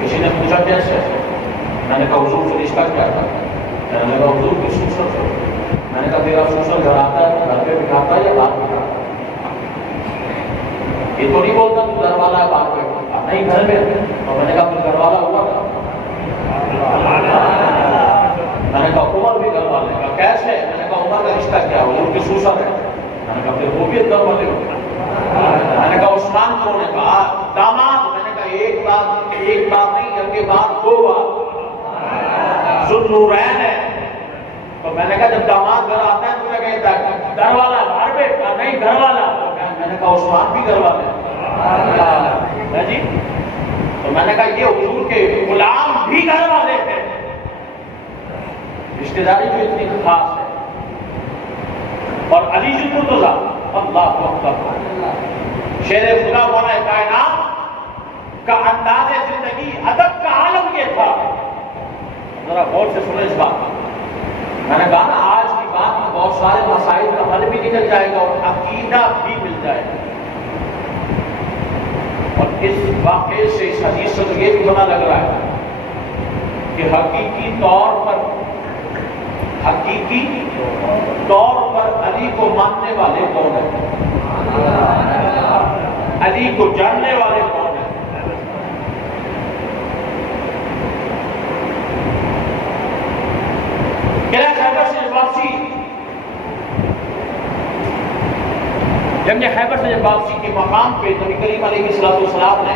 کسی نے پوچھا کیسے؟ میں نے کہا حضور سے رشتہ کیا تھا؟ میں نے کہا حضور کی سوسر سے. میں نے کہا تیرا سوسر گھر آتا ہے تو گھر پہ بٹھاتا ہے یا باہر بٹھاتا ہے؟ یہ تو نہیں بولتا تو گھر والا ہے باہر پہ نہیں گھر میں. اور میں نے کہا پھر گھر والا ہوا تھا. میں نے کہا عمر بھی گھر والے کا. کیسے؟ میں نے کہا عمر کا رشتہ کیا ہو؟ ان کی سوسر ہے. میں نے کہا پھر وہ بھی گھر والے ہو. میں نے کہا عثمان کون ہے؟ کہا داماد. میں نے کہا ایک بار نہیں بلکہ بار دو بار ذوالنورین ہے. تو میں نے کہا جب داماد گھر آتا ہے تو کیا کہتا ہے؟ گھر والا باہر پہ. نہیں گھر والا. میں نے کہا عثمان بھی گھر والے ہے جی. تو میں نے کہا یہ حضور کے غلام بھی گھر والے ہیں. رشتہ داری جو اتنی خاص ہے. اور علی المرتضیٰ اللہ اکبر شیر خدا مولا کائنات کا انداز زندگی ادب کا عالم یہ تھا. ذرا غور سے سنیں اس بات. میں نے کہا نا آج کی بات میں بہت سارے مسائل کا حل بھی نکل جائے گا اور عقیدہ بھی مل جائے گا. اور اس واقعے سے اس حدیث سے تو یہ بھی پتہ لگ رہا ہے کہ حقیقی طور پر علی کو ماننے والے کون ہیں؟ علی کو جاننے والے کون ہیں؟ خیبر سے واپسی جنگ خیبر سے واپسی کے مقام پہ نبی کریم علیہ السلام نے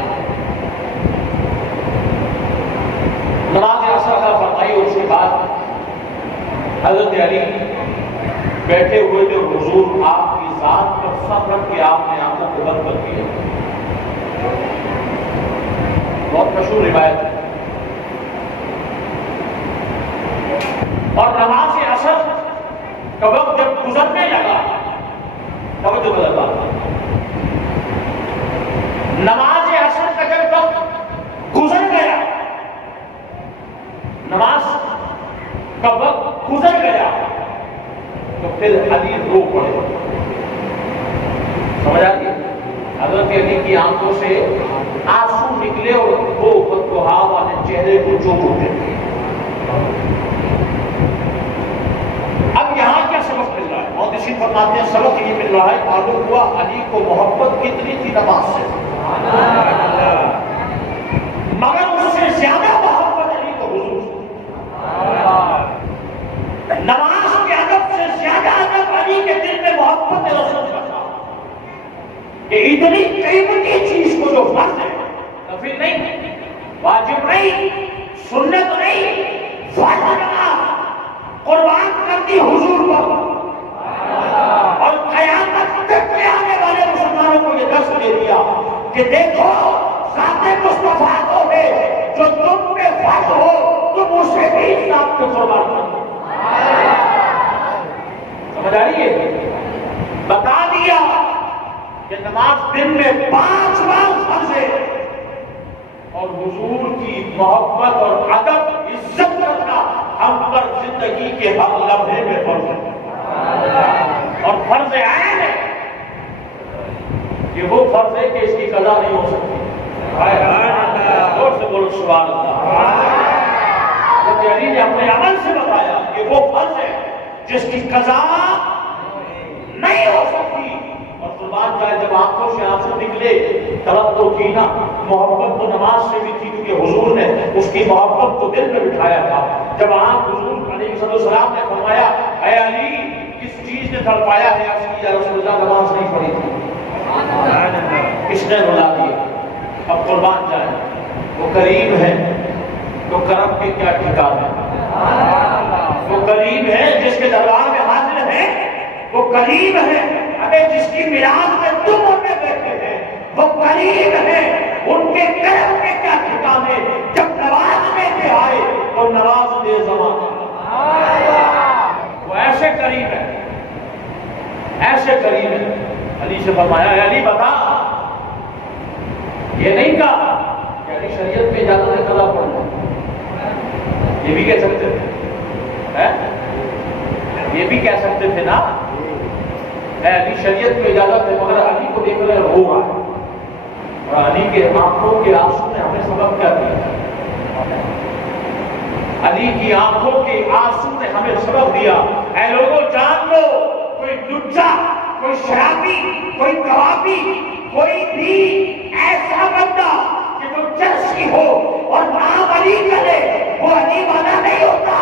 نماز عصر ادا فرمائی اور اس کے بعد حضرت علی بیٹھے ہوئے تھے اور حضور آپ کی ذات پر سر رکھ کے آپ نے آنکھوں کو بند کر دیا. بہت مشہور روایت ہے. اور نماز عصر کا وقت جب گزرنے لگا توجہ بدلتا نماز عصر کا جب وقت گزر گیا نماز کا وقت گزر گیا تو پھر علی رو پڑے. سمجھ آ رہی ہے؟ حضرت علی کی آنکھوں سے آنسو نکلے اور وہ بدگوہا والے چہرے کو چوم اٹھے. اب یہاں کیا سبق مل رہا ہے؟ محدثین فرماتے ہیں سبق یہ مل رہا ہے معلوم ہوا علی کو محبت کتنی تھی نماز سے. زیادہ محبت علی کو حضور سے، نماز کے ادب سے زیادہ ادب علی کے دل میں محبت رسول کا تھا کہ اتنی قیمتی چیز کو جو فرض ہے، نفل نہیں، واجب نہیں، سنت نہیں، فرض نماز قربان کر دی حضور پر، اور قیامت تک کے آنے والے مسلمانوں کو یہ درس دے دیا کہ دیکھو ذات مصطفیٰ تو ہے جو تم پہ فرض ہو تم اسے بھی ذات پہ قربان کر دو۔ سمجھ آ رہی ہے؟ بتا دیا کہ نماز دن میں 5 بار فرض ہے، اور حضور کی محبت اور ادب عزت کرنا ہم پر زندگی کے ہر لمحے میں فرض ہے، اور فرض عین ہے۔ یہ وہ فرض ہے کہ اس کی قضا نہیں ہو سکتی۔ اور سے بولو سبحان اللہ۔ علی نے اپنے عمل سے بتایا کہ وہ فرض ہے جس کی قضا نہیں ہو سکتی۔ اور قربان جائے جب آنکھوں سے آنسو نکلے توجہ کی نا، محبت تو نماز سے بھی تھی کیونکہ حضور نے اس کی محبت کو دل میں بٹھایا تھا۔ جب آنکھ حضور علیہ السلام نے فرمایا اے علی کس چیز نے تڑپایا ہے، عرض کی یا رسول اللہ نماز نہیں پڑھی تھی، کس نے رلا دیا؟ اب قربان جائے وہ کریم ہے، تو کرم کے کیا ٹھکانے ہے؟ وہ کریم ہے جس کے دربار میں حاضر ہے، وہ کریم ہے ہمیں جس کی میراث میں تم ہونے بیٹھے ہیں، وہ کریم ہے ان کے کرم کے کیا ٹھکانے۔ جب نواز میں سے آئے تو نواز دے زمانے، وہ ایسے کریم ہے، ایسے کریم ہے۔ علی سے فرمایا اے علی بتا، یہ نہیں کہا کہ علی شریعت میں اجازت ہے قضا پڑھنا، یہ بھی کہہ سکتے تھے، یہ بھی کہہ سکتے تھے نا، اے علی شریعت میں اجازت ہے، مگر علی کو دیکھ رہے رو رہا ہے، اور علی کے آنکھوں کے آنسو نے ہمیں سبق کیا دیا؟ علی کی آنکھوں کے آنسو نے ہمیں سبق دیا اے لوگوں جان لو، کوئی لچا، کوئی شرابی، کوئی کبابی، کوئی بھی ایسا بندہ کہ جو چرسی ہو اور نام علی کرے وہ علی والا نہیں ہوتا۔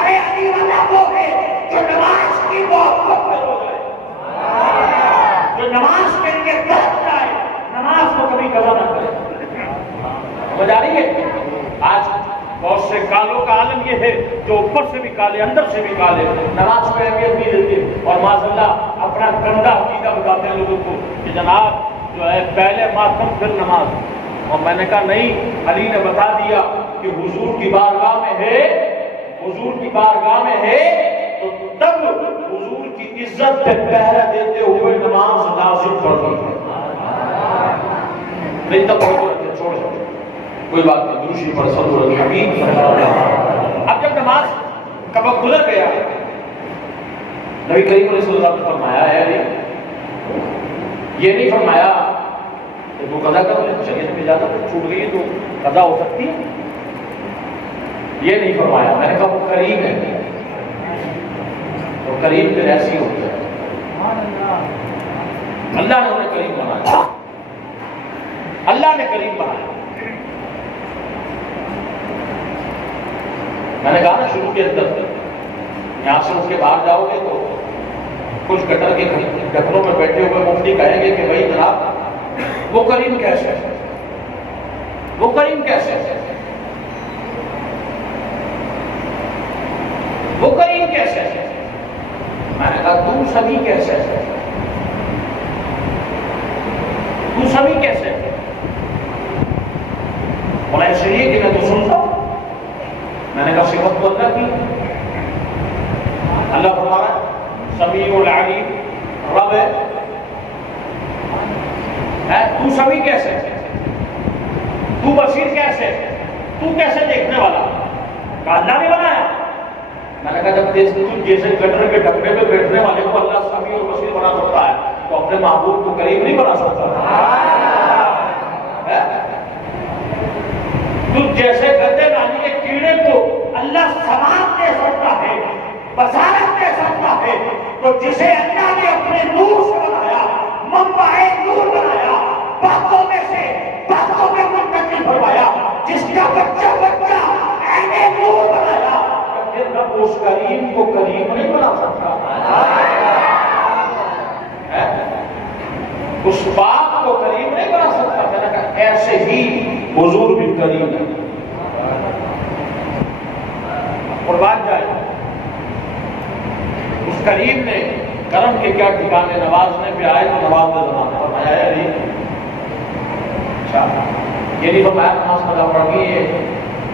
ارے علی والا وہ ہے جو نماز کی محبت میں ہو جائے، جو نماز کے لیے ترس جائے، نماز کو کبھی قضا نہ کرے۔ سمجھ آ رہی ہے؟ آج بہت سے کالوں کا عالم یہ ہے جو اوپر سے بھی کالے اندر سے بھی کالے، نماز کو اہمیت نہیں دیتے، اور معاذاللہ اپنا گندا عقیدہ بتاتے ہیں لوگوں کو کہ جناب جو ہے پہلے ماتم پھر نماز۔ اور میں نے کہا نہیں، علی نے بتا دیا کہ حضور کی بارگاہ میں ہے، حضور کی بارگاہ میں ہے تو تب حضور کی عزت پہ پہرا دیتے ہوئے نماز لازم پڑھنی ہے، نہیں تب چھوڑ چھوڑ کوئی بات نہیں، دوسری پر صدر الحبیب۔ اب جب نماز کا وقت گزر گیا، نبی کریم علیہ السلام نے فرمایا ہے علی، یہ نہیں فرمایا کہ تو قضا کر لے، شریعت میں اجازت چھوٹ گئی تو قضا ہو سکتی ہے، یہ نہیں فرمایا۔ میں نے کہا وہ کریم ہے، تو کریم پھر ایسی ہوتی ہے، اللہ نے انہیں کریم بنایا، اللہ نے کریم بنایا۔ میں نے کہا نا شروع کے اندر یہاں سے اس کے باہر جاؤ گے تو کچھ گٹر کے ڈھکنوں میں بیٹھے ہوئے مفتی کہیں گے کہ بھائی جناب وہ کریم کیسے ہے، وہ کریم کیسے ہے، وہ کریم کیسے ہے؟ میں نے کہا تم سبھی کیسے ہے، تم سبھی کیسے ہے؟ اور ایسے ہی کہ میں تو سنتا ہوں۔ میں نے کہا صفت تو اللہ کی، اللہ فرما رہا ہے سمیع العلیم، رب ہے، تو سبھی کیسے، تو بصیر کیسے، تو کیسے دیکھنے والا؟ کہا اللہ نے بنایا۔ میں نے کہا جب جیسے گٹر کے ڈھکنے پہ بیٹھنے والے کو اللہ سمیع اور بصیر بنا سکتا ہے تو اپنے محبوب کو قریب نہیں بنا سکتا؟ تو جیسے گندے نالی کے کیڑے کو اللہ سماعت دے سکتا ہے، بصارت دے سکتا ہے، تو جسے اللہ نے اپنے نور سے بنایا، منبع نور بنایا، باتوں میں سے باتوں میں منتقل فرمایا، جس کا بچہ عین نور بنایا، پھر رب اس کریم کو کریم نہیں بنا سکتا؟ اس پاک کو کریم نہیں بنا سکتا؟ میں نے کہا ایسے ہی حضور بھی کریم ہے۔ قربان جائے، اس کریم نے کرم کے کیا ٹھکانے، نوازنے پہ آئے تو نواز کا زمانہ فرمایا ہے نہیں، اچھا یہ نہیں فرمایا نماز قضا پڑ گئی ہے،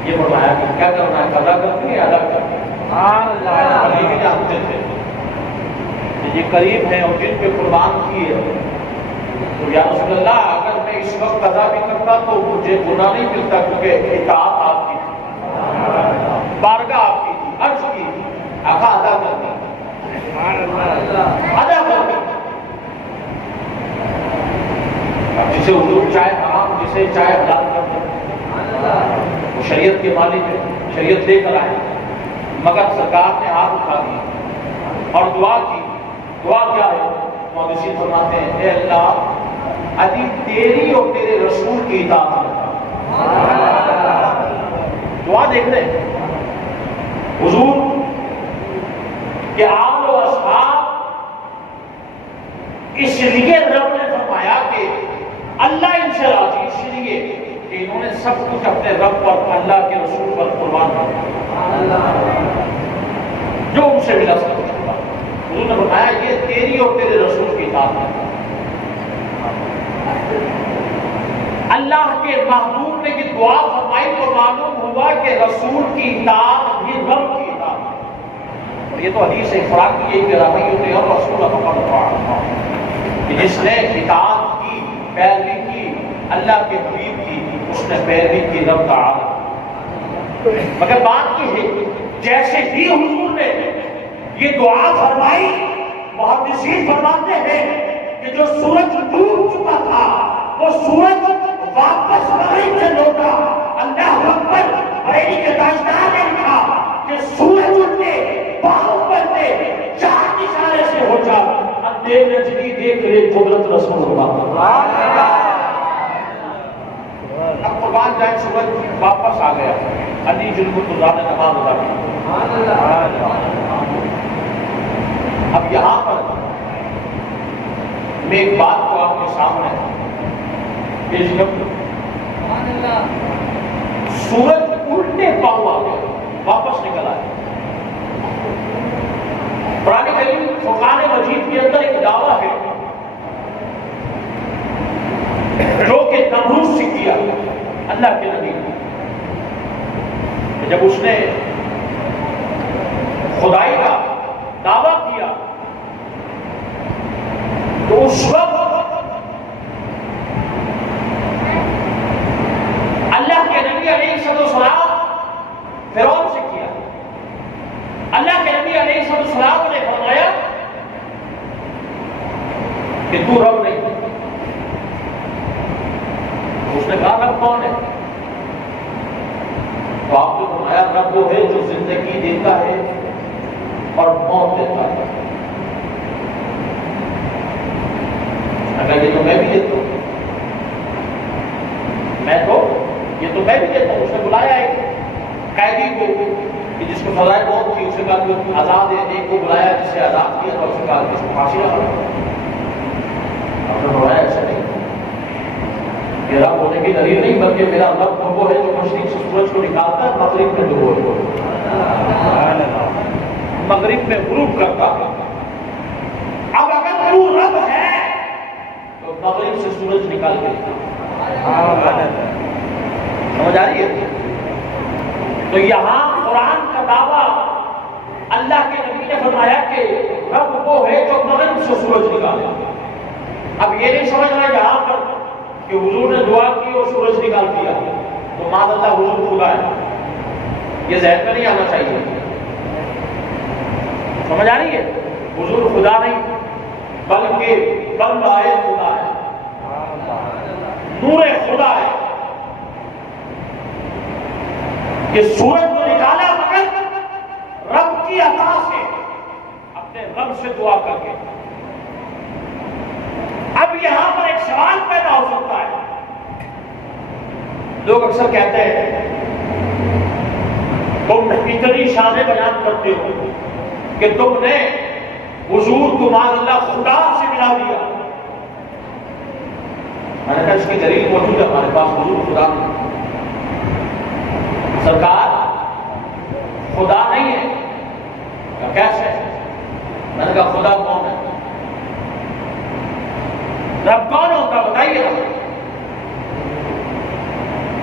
یہ فرمایا کہ کیا کرنا ہے، قضا کرنی ہے ادا کرنی ہے۔ یہ جانتے تھے کہ یہ قریب ہیں اور جن پہ قربان کی ہے، تو یا رسول اللہ اگر میں اس وقت قضا بھی کرتا تو مجھے گناہ نہیں ملتا، کیونکہ اطاعت آپ کی تھی، بارگاہ آپ کی تھی، عرض کی تھی، آقا ادا کرنی ادا کرنی۔ اب جسے حضور چاہے حرام، جسے چاہے حلال کر دیں، وہ شریعت کے مالک ہے، شریعت لے کر آئے، مگر سرکار نے ہاتھ اٹھا دیا اور دعا کی۔ دعا کیا ہے؟ محدثین فرماتے ہیں اے اللہ علی تیری اور تیرے رسول کی اطاعت کرتا۔ دعا دیکھ رہے ہیں حضور کہ آل و اصحاب، اس لیے رب نے فرمایا کہ اللہ ان سے راضی، اس لیے کہ انہوں نے سب کچھ اپنے رب پر، اللہ کے رسول پر قربان کیا، جو ان سے ملا سب کچھ۔ حضور نے فرمایا یہ تیری اور تیرے رسول کی اطاعت ہے۔ اللہ کے محبوب نے یہ دعا فرمائی تو معلوم ہوا کہ رسول کی اطاعت بھی رب کی اطاعت ہے۔ اور یہ تو حدیث افراد کی ایک رحمت اور رسول اللہ کہ جس نے اطاعت کی، پیروی کی اللہ کے حبیب کی، اس نے پیروی کی رب تعالی۔ مگر بات یہ ہے جیسے ہی حضور نے یہ دعا فرمائی، محدثین فرماتے ہیں کہ جو سورج ڈوب چکا تھا وہ سورج واپس مغرب سے لوٹا۔ اللہ اکبر، بریلی کے تاجدار نے کہا کہ سورج اٹھے، باہم بنتے، چار اشارے سے ہو جا، اندھیر نجلی دیکھ لے قدرت رسول اللہ۔ اب قربان جائے، سورج واپس آ گیا، علی جلوہ نے نماز ادا کی۔ اب یہاں پر میں ایک بات کو آپ کے سامنے پیش کروں۔ سورج الٹے پاؤں آ گیا، واپس نکل آیا۔ قرآن کریم فرقان مجید کے اندر ایک دعویٰ ہے جو کہ نمرود سے کیا اللہ کے نبی نے، جب اس نے خدائی کا دعویٰ کیا تو اس وقت اللہ کے نبی علیہ السلام فرعون سے کیا۔ اللہ کے نبی علیہ السلام نے فرمایا کہ تو رب نہیں۔ اس نے کہا رب کون ہے؟ تو آپ نے فرمایا رب وہ ہے جو زندگی دیتا ہے اور موت دیتا ہے۔ اگر یہ تو میں بھی دیتا ہوں، یہ تو میں بھی دیتا ہوں۔ اس نے بلایا ایک قیدی کو کہ جس کو سزائے موت تھی، اسے کہا کہ آزاد ہے، ایک کو بلایا جس سے آزاد کیا، اور اسے کہا کہ اس کو پھانسی لگا۔ آپ نے بلایا ایسا نہیں، میرا ہونے کی دلیل نہیں، بلکہ میرا رب وہ ہے جو مشرق سے سورج کو نکالتا ہے، مغرب میں ڈبوتا ہے، مغرب میں غروب کرتا ہے۔ اب اگر تو رب ہے تو مغرب سے سورج نکال کے سمجھ آ رہی ہے؟ تو یہاں قرآن کا دعویٰ اللہ کے نبی نے فرمایا کہ رب وہ ہے جو مغرب سے سورج نکالے۔ اب یہ نہیں سمجھنا یہاں پر کہ حضور نے دعا کی اور سورج نکال دیا تو معاذ اللہ حضور خدا ہے، یہ ذہن میں نہیں آنا چاہیے۔ سمجھ آ رہی ہے؟ حضور خدا نہیں بلکہ بندہ خدا ہے، نور خدا ہے۔ یہ سورج کو نکالا مگر رب کی عطا سے، اپنے رب سے دعا کر کے۔ اب یہاں پر ایک سوال پیدا ہو سکتا ہے لوگ اکثر کہتے ہیں تم اتنی شانیں بیان کرتے ہو کہ تم نے حضور کو مان اللہ خدا سے ملا دیا. میں نے کہا اس کی دلیل موجود ہے ہمارے پاس. حضور خدا نہیں، سرکار خدا نہیں ہے. کیسے؟ میں نے کہا خدا کون ہے؟ رب کون ہوگا بتائیے.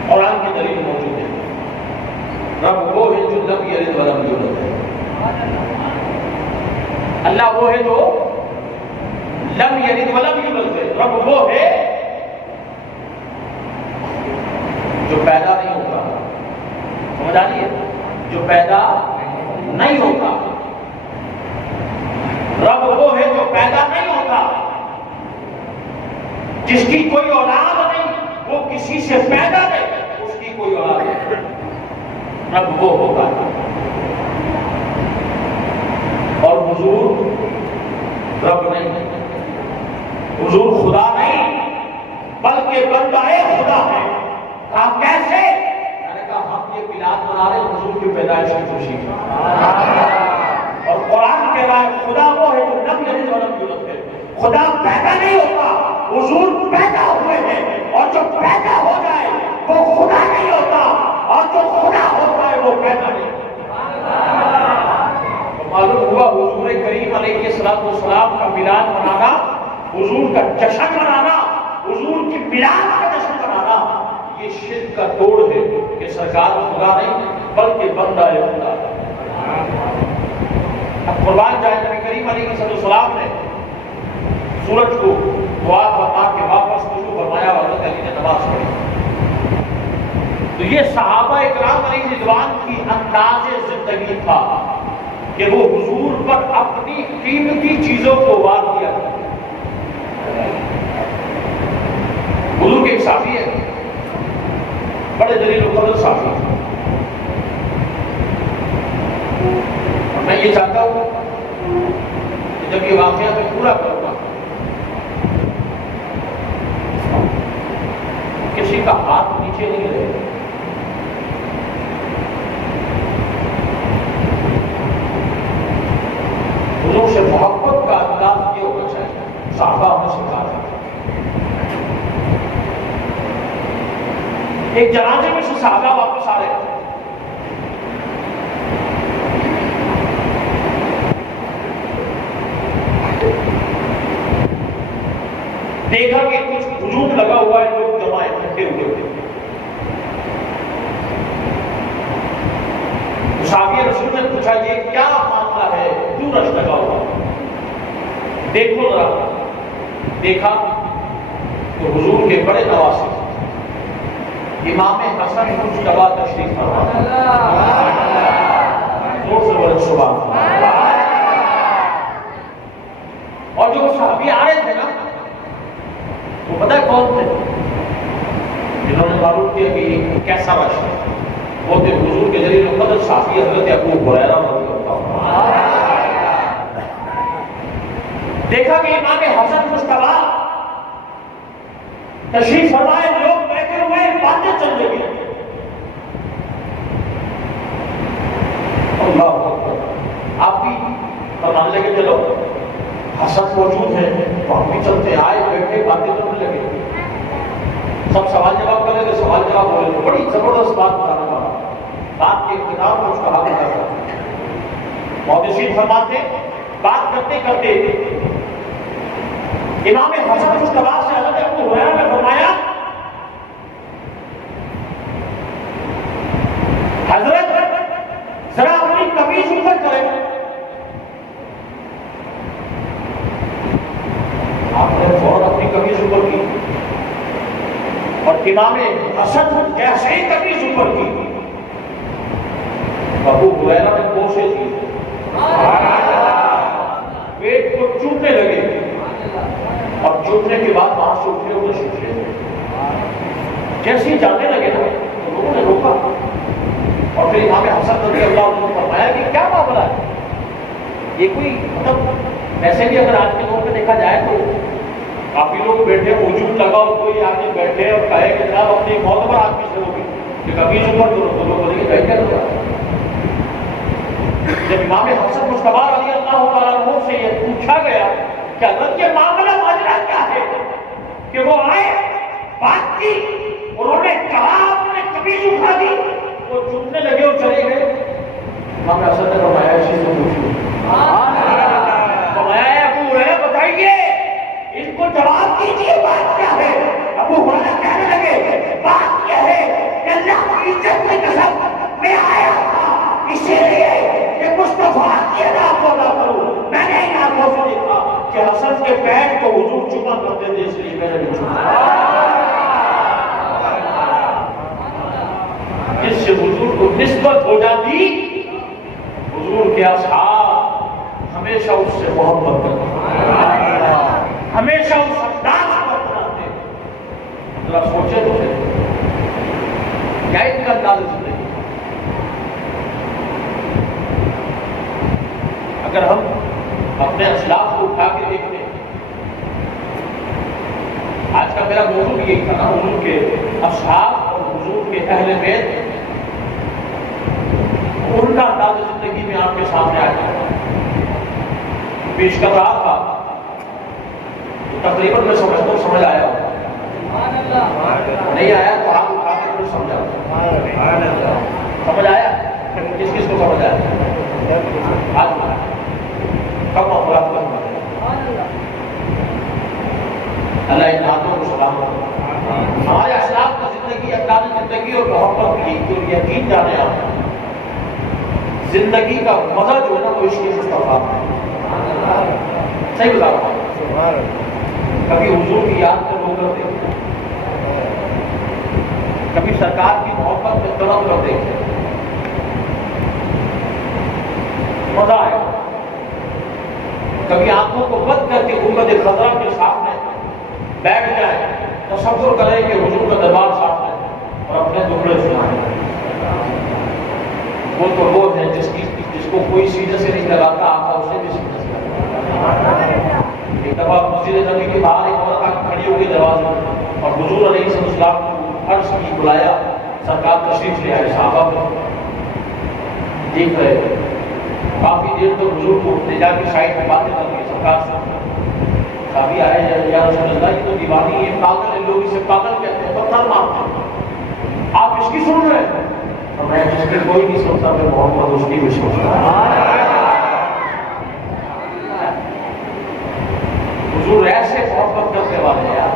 قرآن کی دلیل موجود ہے. رب وہ ہے جو لم یلد ولم یولد ہے. اللہ وہ ہے جو لم یلد ولم یولد ہے. رب وہ ہے جو پیدا نہیں ہوتا. سمجھ آ رہی ہے؟ جو پیدا نہیں ہوتا. رب وہ ہے جو پیدا نہیں ہوتا، جس کی کوئی اولاد نہیں، وہ کسی سے پیدا نہیں، اس کی کوئی اولاد نہیں. رب وہ ہوگا. اور حضور رب نہیں، حضور خدا نہیں بلکہ بندہ خدا ہے. کہا کیسے؟ میں نے کہا ہم یہ میلاد منا رہے ہیں حضور کی پیدائش کی خوشی میں، اور قرآن کہہ رہا ہے خدا وہ ہے جو لم یلد ولم یولد ہے. خدا پیدا نہیں ہوتا، حضور پیدا ہوئے ہیں. اور جو پیدا ہو جائے وہ خدا نہیں ہوتا، اور جو خدا ہوتا ہے وہ پیدا نہیں ہوتا. تو معلوم ہوا حضور کریم علیہ السلام کا میلاد منانا، حضور کا جشن منانا، حضور کی میلاد کا جشن منانا، یہ شرک کا توڑ ہے کہ سرکار خدا نہیں بلکہ بندہ ہے خدا. اب قربان جائے نبی کریم علیہ السلام نے سورج کو دعا فرما کے واپس وضو فرمایا اور حضرت علی نے نماز پڑھی. تو یہ صحابہ اکرام علیہ رضوان کی انداز زندگی تھا کہ وہ حضور پر اپنی قیمتی چیزوں کو وار دیا. حضور کے ایک صحابی ہے، بڑے جلیل القدر صحابی. اور میں یہ چاہتا ہوں کہ جب یہ واقعہ میں پورا کروں گا کسی کا ہاتھ نیچے نہیں رہے. حضور سے محبت کا انداز یہ ہونا چاہیے. صحابہ ہمیں سکھا تھا. ایک جنازے میں سے صحابہ واپس آ رہے تھے. دیکھا کہ کچھ ہجوم لگا ہوا ہے، لوگ جمع اکٹھے ہوئے تھے. صحابی رسول نے پوچھا یہ کیا معاملہ ہے، کیوں رش لگا ہوا؟ دیکھو ذرا. دیکھا تو حضور کے بڑے نواسے امام حسن مجتبیٰ تشریف فرما. زور سے بولے سبحان اللہ. اور جو صحابی آ رہے تھے نا وہ پتہ ہے کون تھے؟ جنہوں نے معلوم کیا کہ یہ کیسا رش ہے. وہ تھے حضور کے جلیل القدر صحابی حضرت ابو ہریرہ رضی اللہ عنہ. دیکھا کہ امام حسن مجتبیٰ تشریف فرمائے، لوگ بیٹھے ہوئے باتیں چل رہی ہیں. اللہ اکبر. آپ بھی فرمانے لگے چلو حسن موجود ہے تو ہم بھی چلتے. آئے بیٹھے باتیں کرنے لگے. سب سوال جواب کر رہے تھے، سوال جواب ہو رہے تھے. بڑی زبردست بات بتانا پڑا. بات کے اختتام کو اس کا حق کرتا ہے. محدثین فرماتے بات کرتے کرتے امام حسن مجتبیٰ سے حضرت ابو ہریرہ نے فرمایا حضرت ذرا اپنی قمیض اوپر کریں. آپ نے فوراً اپنی قمیض اوپر کی اور امام حسن جیسے ہی قمیض اوپر کی ابو ہریرہ نے کوشش کی، پیٹ کو چومنے لگے اور چومنے کے بعد وہاں سے اٹھے ہوئے شکلے. جیسے ہی جانے لگے نا تو لوگوں نے روکا اور پھر امام حسن رضی اللہ عنہ نے فرمایا کہ کیا معاملہ ہے؟ یہ کوئی مطلب ویسے بھی اگر آج کے دور میں دیکھا جائے تو کافی لوگ بیٹھے وجود لگاؤ کوئی آگے بیٹھے اور کہے کہ جناب اپنی معتبر آدمی سے ہوگی کہ کبھی اوپر تو لوگ بولیں گے بیٹھے تو جب امام حسن مصطفیٰ رضی اللہ تعالیٰ عنہ سے یہ پوچھا گیا کہ حضرت یہ معاملہ ماجرا کیا ہے کہ وہ آئے بات کی انہوں نے کہا آپ نے کبھی اٹھا دی وہ چومنے لگے اور چلے گئے امام حسن نے فرمایا اس چیز کو پوچھو فرمایا ابو ہریرہ بتائیے ان کو جواب دیجیے بات کیا ہے ابو ہریرہ کہنے لگے بات یہ ہے کہ اللہ کی عزت کی قسم میں آیا تھا اسی لیے کہ مصطفیٰ کی ادا کو نہ کروں میں نے ان آنکھوں سے دیکھا کہ حسن کے پیر کو حضور چوما کرتے تھے اس لیے میں نے بھی چوما جس سے حضور کو نسبت ہو جاتی حضور کے اصحاب ہمیشہ اس سے محبت کرتے ہمیشہ اس انداز پر بناتے ذرا سوچے تو کیا ان کا انداز زندگی اگر ہم اپنے اسلاف کو اٹھا کے دیکھتے ہیں آج کا میرا موضوع بھی یہی تھا نا حضور کے اصحاب اور حضور کے اہل بیت ان کا انداز زندگی میں آپ کے سامنے آیا پیش کر رہا تھا تقریباً میں سمجھتا ہوں سمجھ آیا نہیں آیا تو آپ اٹھا کے پھر سمجھا سمجھ آیا کس کس کو سمجھ آیا آج کم افراد کو اللہ ان ہاتھوں کو سلام ہمارے اسلاف کا زندگی انداز زندگی اور محبت کی جو یقین جانے آپ زندگی کا مزہ جو ہے نا وہ عشق مصطفیٰ صحیح بتا رہا ہوں کبھی حضور کی یاد میں لوگ کرتے کبھی سرکار کی محبت میں تڑپ کرتے مزہ آئے کبھی آنکھوں کو بند کر کے گنبد خضرا کے سامنے بیٹھ جائے تصور کرے کہ حضور کا دربار سامنے اور اپنے دکڑے سنائے وہ تو وہ ہے جس کو کوئی سیدھے سے نہیں لگاتا آقا اسے بھی سیدھے سے لگاتا ایک دفعہ مسجد نبی کے باہر ایک عورت آ کھڑی ہو گئی دروازے اور حضور علیہ السلام کو عرض کی بلایا سرکار تشریف لے آئے صحابہ کو دیکھ رہے تھے کافی دیر تو حضور کو لے جا کے سائڈ میں باتیں کر رہی سرکار سے صحابی آئے یا رسول اللہ یہ تو دیوانی ہے پاگل ہے لوگ اسے پاگل کہتے ہیں پتھر مارتے ہیں آپ اس کی سن رہے ہیں میں جس کی کوئی نہیں سنتا میں محمد اس کی بھی سنتا حضور ایسے محبت کرنے والے ہیں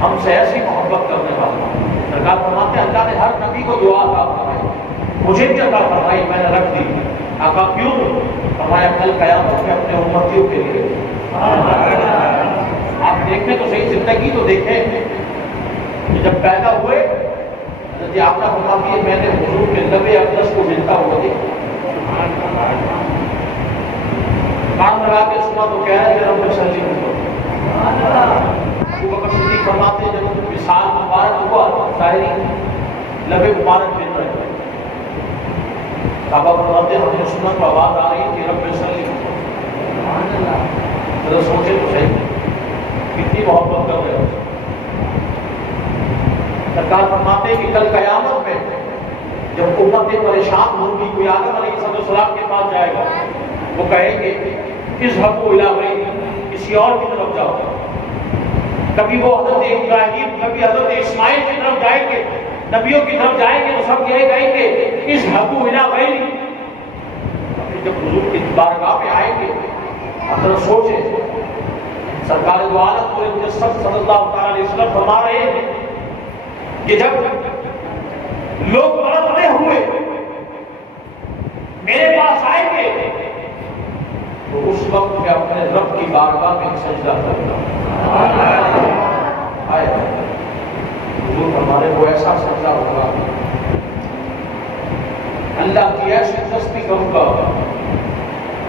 ہم سے ایسی محبت کرنے والے سرکار فرماتے ہیں اللہ نے ہر نبی کو دعا عطا فرمائی مجھے بھی عطا فرمائی میں نے رکھ دی آقا کیوں فرمایا کل قیامت میں اپنے امتیوں کے لیے آپ دیکھیں تو صحیح زندگی تو دیکھیں کہ جب پیدا ہوئے حضرت آپ کا فرماتی ہے میں نے حضور کے لب اقدس کو ملتا ہوا دیکھا کان لگا کے سنا تو کہہ رہے ہیں رب صلی ابو بکر صدیق فرماتے ہیں جب وصال مبارک ہوا ظاہری لب مبارک مل رہے تھے صحابہ فرماتے ہیں ہم نے سنا تو آواز آ رہی ہے کہ رب صلی ذرا سوچے تو صحیح کتنی محبت کر رہے ہو سرکار فرماتے ہیں کہ کل قیامت میں جب امتیں پریشان ہوں گی کوئی آدم علیہ السلام کے پاس جائے گا وہ کہیں گے اذهبوا الى غیری کسی اور کی طرف جاؤ کبھی وہ حضرت ابراہیم کبھی حضرت اسماعیل کی طرف جائیں گے نبیوں کی طرف جائیں گے تو سب یہ کہیں گے اذهبوا الى غیری جب حضور کی بارگاہ میں آئیں گے آپ ذرا سوچیں سرکار دو عالم پورے مجسد صلی اللہ تعالی علیہ وسلم فرما رہے ہیں کہ جب لوگ بڑے بڑے ہوئے میرے پاس آئیں گے تو اس وقت میں اپنے رب کی بارگاہ میں سجدہ کرتا آئے حضور ہمارے کو ایسا سجدہ ہوگا اللہ کی ایسی تسبیح کروں گا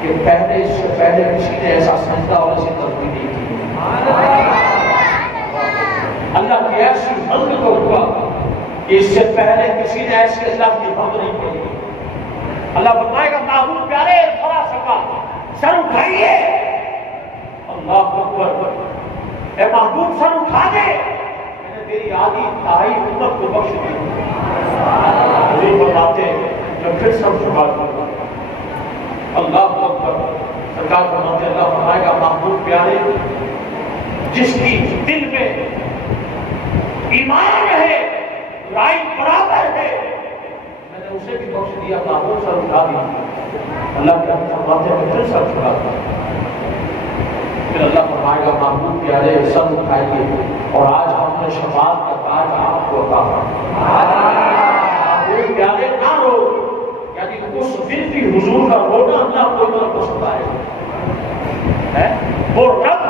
کہ پہلے اس سے پہلے کسی نے ایسا سجدہ اور ایسی تسبیح نہیں کی اللہ کی ایسی حمد کروں گا کہ اس سے پہلے کسی نے ایسی اللہ کی حمد نہیں پڑھی اللہ بتائے گا معبود پیارے فرا سکا سر اٹھائیے اللہ اکبر اے محبوب سر اٹھا دے، میں نے تیری آدھی تہائی امت کو بخش دی۔ حضور فرماتے میں پھر سب جھکا دوں گا۔ اللہ اکبر۔ سرکار فرماتے اللہ فرمائے گا محبوب پیارے جس کی دل میں ایمان ہے، رائٹ برابر ہے، میں نے اسے بھی بخش دیا، محبوب سر اٹھا دیا۔ اللہ کے حضور فرماتے میں پھر سب جھکا دوں گا۔ پھر اللہ فرمائے گا محبوب پیارے سر اٹھائیے اور آج ہم نے شفاعت کا تاج آپ کو عطا فرمایا۔ محبوب پیارے نہ رو، یعنی اس دن کی حضور کا رونا اللہ کو اتنا پسند آئے گا۔ وہ رب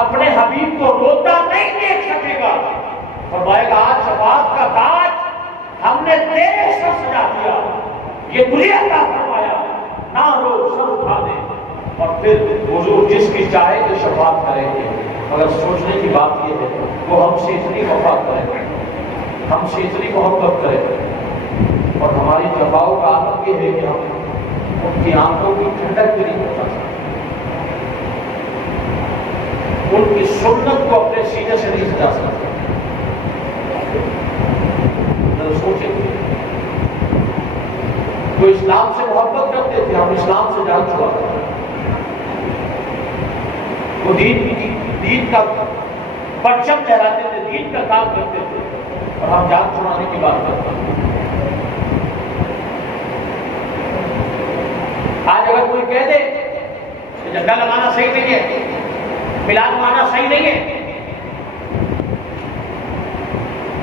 اپنے حبیب کو روتا نہیں دیکھ سکے گا، فرمائے گا آج شفاعت کا تاج ہم نے تیرے سر سجا دیا، یہ تجھے عطا فرمایا، نہ رو سر اٹھا دے۔ اور پھر حضور جس کی چاہے تو شفاعت کریں گے، مگر سوچنے کی بات یہ ہے وہ ہم سے اتنی وفا کریں گے، ہم سے اتنی محبت کریں گے، اور ہماری جفاؤں کا عادت یہ ہے کہ ہم ان کی آنکھوں کی ٹھنڈک بھی نہیں پہنچا سکتے، ان کی سنت کو اپنے سینے سے نہیں سجا سکتے۔ ذرا سوچیں، وہ اسلام سے محبت کرتے تھے، ہم اسلام سے جان چھڑا تھے، وہ دین کا پرچم لہراتے تھے، دین کا کام کرتے تھے، اور ہم جان چھڑانے کی بات کرتے ہیں۔ آج اگر کوئی کہہ دے کہ جھنڈا لگانا صحیح نہیں ہے، میلاد منانا صحیح نہیں ہے،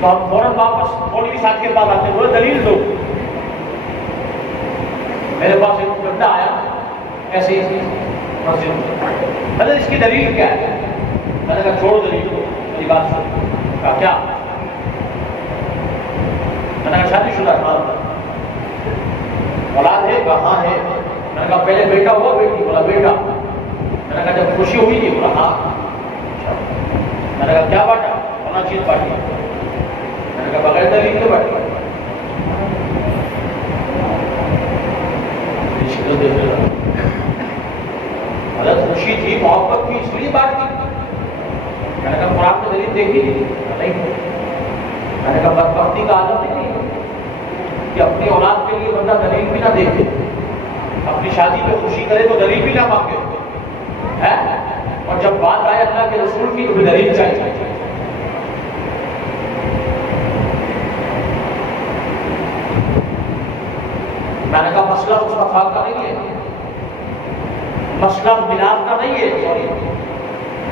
تو ہم فوراً واپس مولوی صاحب کے پاس آتے ہیں، بولے دلیل دو۔ میرے پاس ایک بندہ آیا ایسے ہی مسجد میں، حضرت اس کی دلیل کیا ہے؟ میں نے کہا چھوڑ دلیل کو، میری بات سن۔ کہا کیا؟ میں نے کہا شادی شدہ ہے، اولاد ہے؟ کہا ہاں ہے۔ میں نے کہا پہلے بیٹا ہوا بیٹی؟ بولا بیٹا۔ میں نے کہا جب خوشی ہوئی تھی؟ بولا ہاں۔ میں نے کہا کیا بانٹا؟ بولا چیز بانٹی۔ میں نے کہا بغیر دلیل کے بانٹی؟ حضرت خوشی تھی، محبت تھی، اس لیے بات کی۔ میں نے کہا قرآن میں دلیل دیکھی نہیں؟ میں نے کہا بدبختی کا عادت نہیں کہ اپنی اولاد کے لیے بندہ دلیل بھی نہ دیکھے، اپنی شادی پہ خوشی کرے تو دلیل بھی نہ مانگے، اور جب بات آئے اللہ کے رسول کی تو بھی دلیل چاہیے۔ میں نے کہا مسئلہ مصطفیٰ کا نہیں ہے، مسئلہ میلاد کا نہیں ہے،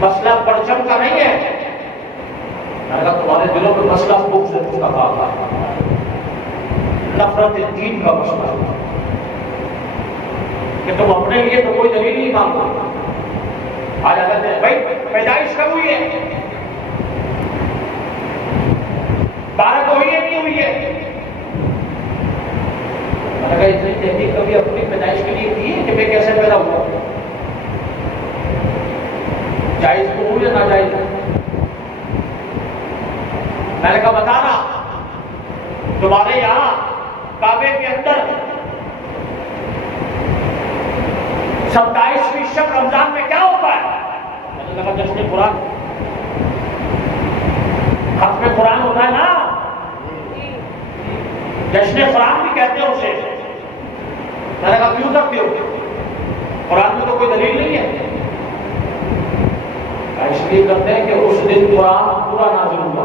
مسئلہ پرچم کا نہیں ہے۔ میں نے کہا تمہارے دلوں میں مسئلہ بغض مصطفیٰ کا، نفرت دین کا مسئلہ ہے کہ تم اپنے لیے تو کوئی دلیل نہیں مانگو۔ آج کہتے ہیں بھائی پیدائش کب ہوئی ہے؟ بارہ کو ہوئی ہے نہیں ہوئی ہے؟ میں نے کہا اتنی تحقیق کبھی اپنی پیدائش کے لیے کی ہے کہ میں کیسے پیدا ہوا؟ جائز تو ہوں یا ناجائز؟ میں نے کہا بتانا تمہارے یہاں کعبے کے اندر 27ویں شب رمضان میں کیا ہوتا ہے؟ میں نے کہا جشن قرآن، ختم قرآن ہوتا ہے نا، جشن قرآن بھی کہتے ہیں اسے۔ میں نے کہا کیوں کرتے ہو؟ قرآن میں تو کوئی دلیل نہیں ہے۔ اس لیے کرتے ہیں کہ اس دن قرآن پورا نازل ہوا۔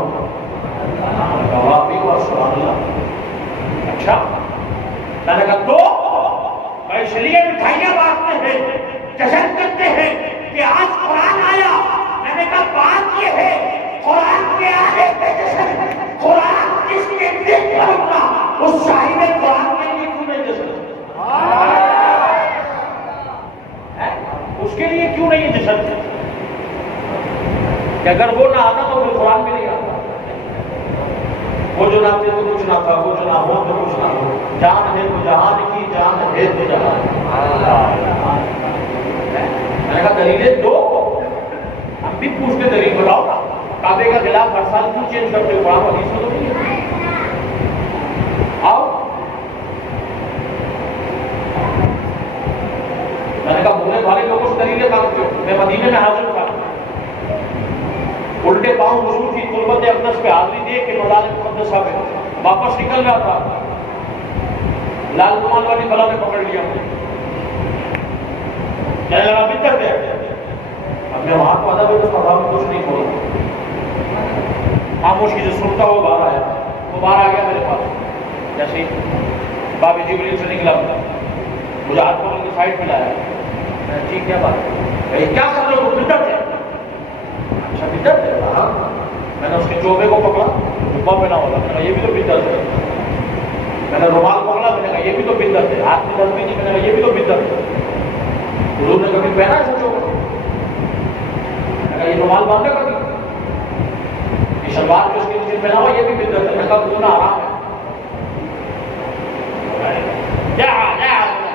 اچھا، میں نے کہا تو اس لیے مٹھائیاں بانٹتے ہیں، جشن کرتے ہیں کہ آج قرآن آیا۔ میں نے کہا بات یہ ہے قرآن کے آنے پہ جشن، قرآن جس کے دل پر اترا اس صاحب قرآن کے لیے کیوں نہیں جشن؟ اس کے لیے کیوں نہیں جشن؟ کہ اگر وہ نہ آتا تو پھر قرآن بھی نہیں آتا۔ وہ جو نہ تھے تو کچھ نہ تھا، وہ جو نہ ہو تو کچھ نہ ہو، جان ہے تو جہان کی، جان ہے تو جہان۔ میں نے کہا دلیلیں دو، ہم بھی پوچھتے دلیل بتاؤ، کعبے کا خلاف ہر سال کیوں چینج کرتے ہو؟ قرآن حدیث میں تو نہیں ہے۔ آؤ، میں نے کہا بولنے والے لوگوں سے دلیلیں مانگتے ہو؟ میں مدینے میں حاضر تھا، الٹے پاؤں حضور کی تربت اقدس پہ حاضری دے کے مولانا مقدسہ پہ واپس نکل رہا تھا، لال رومال والی بلا نے پکڑ لیا، کہنے لگا بدعت ہے۔ اب میں وہاں کو آدھا بجے کچھ نہیں بولا، خاموشی سے سنتا ہوا باہر آیا، وہ باہر آ گیا میرے پاس، جیسے ہی باب جبریل سے نکلا مجھے ہاتھ پکڑ کے سائڈ پہ لایا، ٹھیک کیا بات ہے، کیا کر رہے ہو؟ بدعت ہے۔ اچھا بدعت ہے؟ ہاں۔ میں نے اس کے چوبے کو پکڑا، جبہ پہنا ہوگا، میں نے کہا یہ بھی تو بدعت ہے۔ میں نے رومال پکڑا، میں نے کہا یہ بھی تو بدعت ہے۔ ہاتھ میں دست بھی نہیں، میں نے کہا یہ بھی تو بدعت ہے۔ حضور نے کبھی پہنا ہے سوچو، میں نے کہا یہ رومال باندھا کبھی، یہ شلوار جو اس کے نیچے پہنا ہوا یہ بھی بدعت ہے۔ میں نے کہا گزرنا آرام ہے،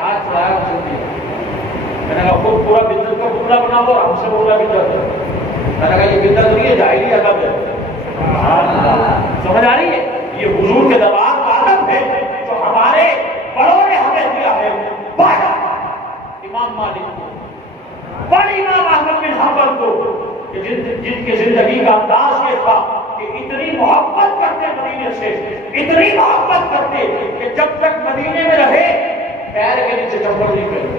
ہاتھ چڑھایا، میں نے کہا خود پورا بدعت کا پتلا بنا ہوا اور ہم سے پورا بدعت ہے۔ میں نے کہا یہ بدعت نہیں ہے، جاہلی ادب ہے۔ سمجھ آ رہی ہے؟ یہ حضور کے دربار کا ادب ہے جو ہمارے بڑوں نے ہمیں دیا ہے۔ امام مالک کو، بڑے امام احمد بن حنبل کو، جن کی زندگی کا انداز یہ تھا کہ اتنی محبت کرتے مدینے سے، اتنی محبت کرتے کہ جب تک مدینے میں رہے پیر کے نیچے چپل نہیں پہنتے،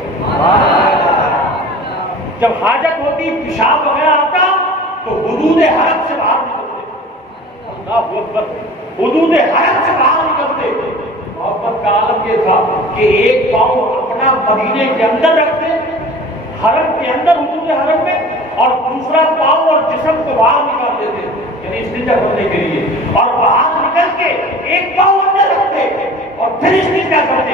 جب حاجت ہوتی پیشاب وغیرہ آتا تو حدود حرم سے باہر نکلتے، اللہ اکبر، حدود حرم سے باہر نکلتے۔ محبت کا عالم یہ تھا کہ ایک پاؤں اپنا مدینے کے اندر رکھتے، حرم کے اندر حدود حرم میں، اور دوسرا پاؤں اور جسم کو باہر نکال دیتے، یعنی استنجا کرنے کے لیے، اور باہر نکل کے ایک پاؤں اندر رکھتے اور پھر استنجا کرتے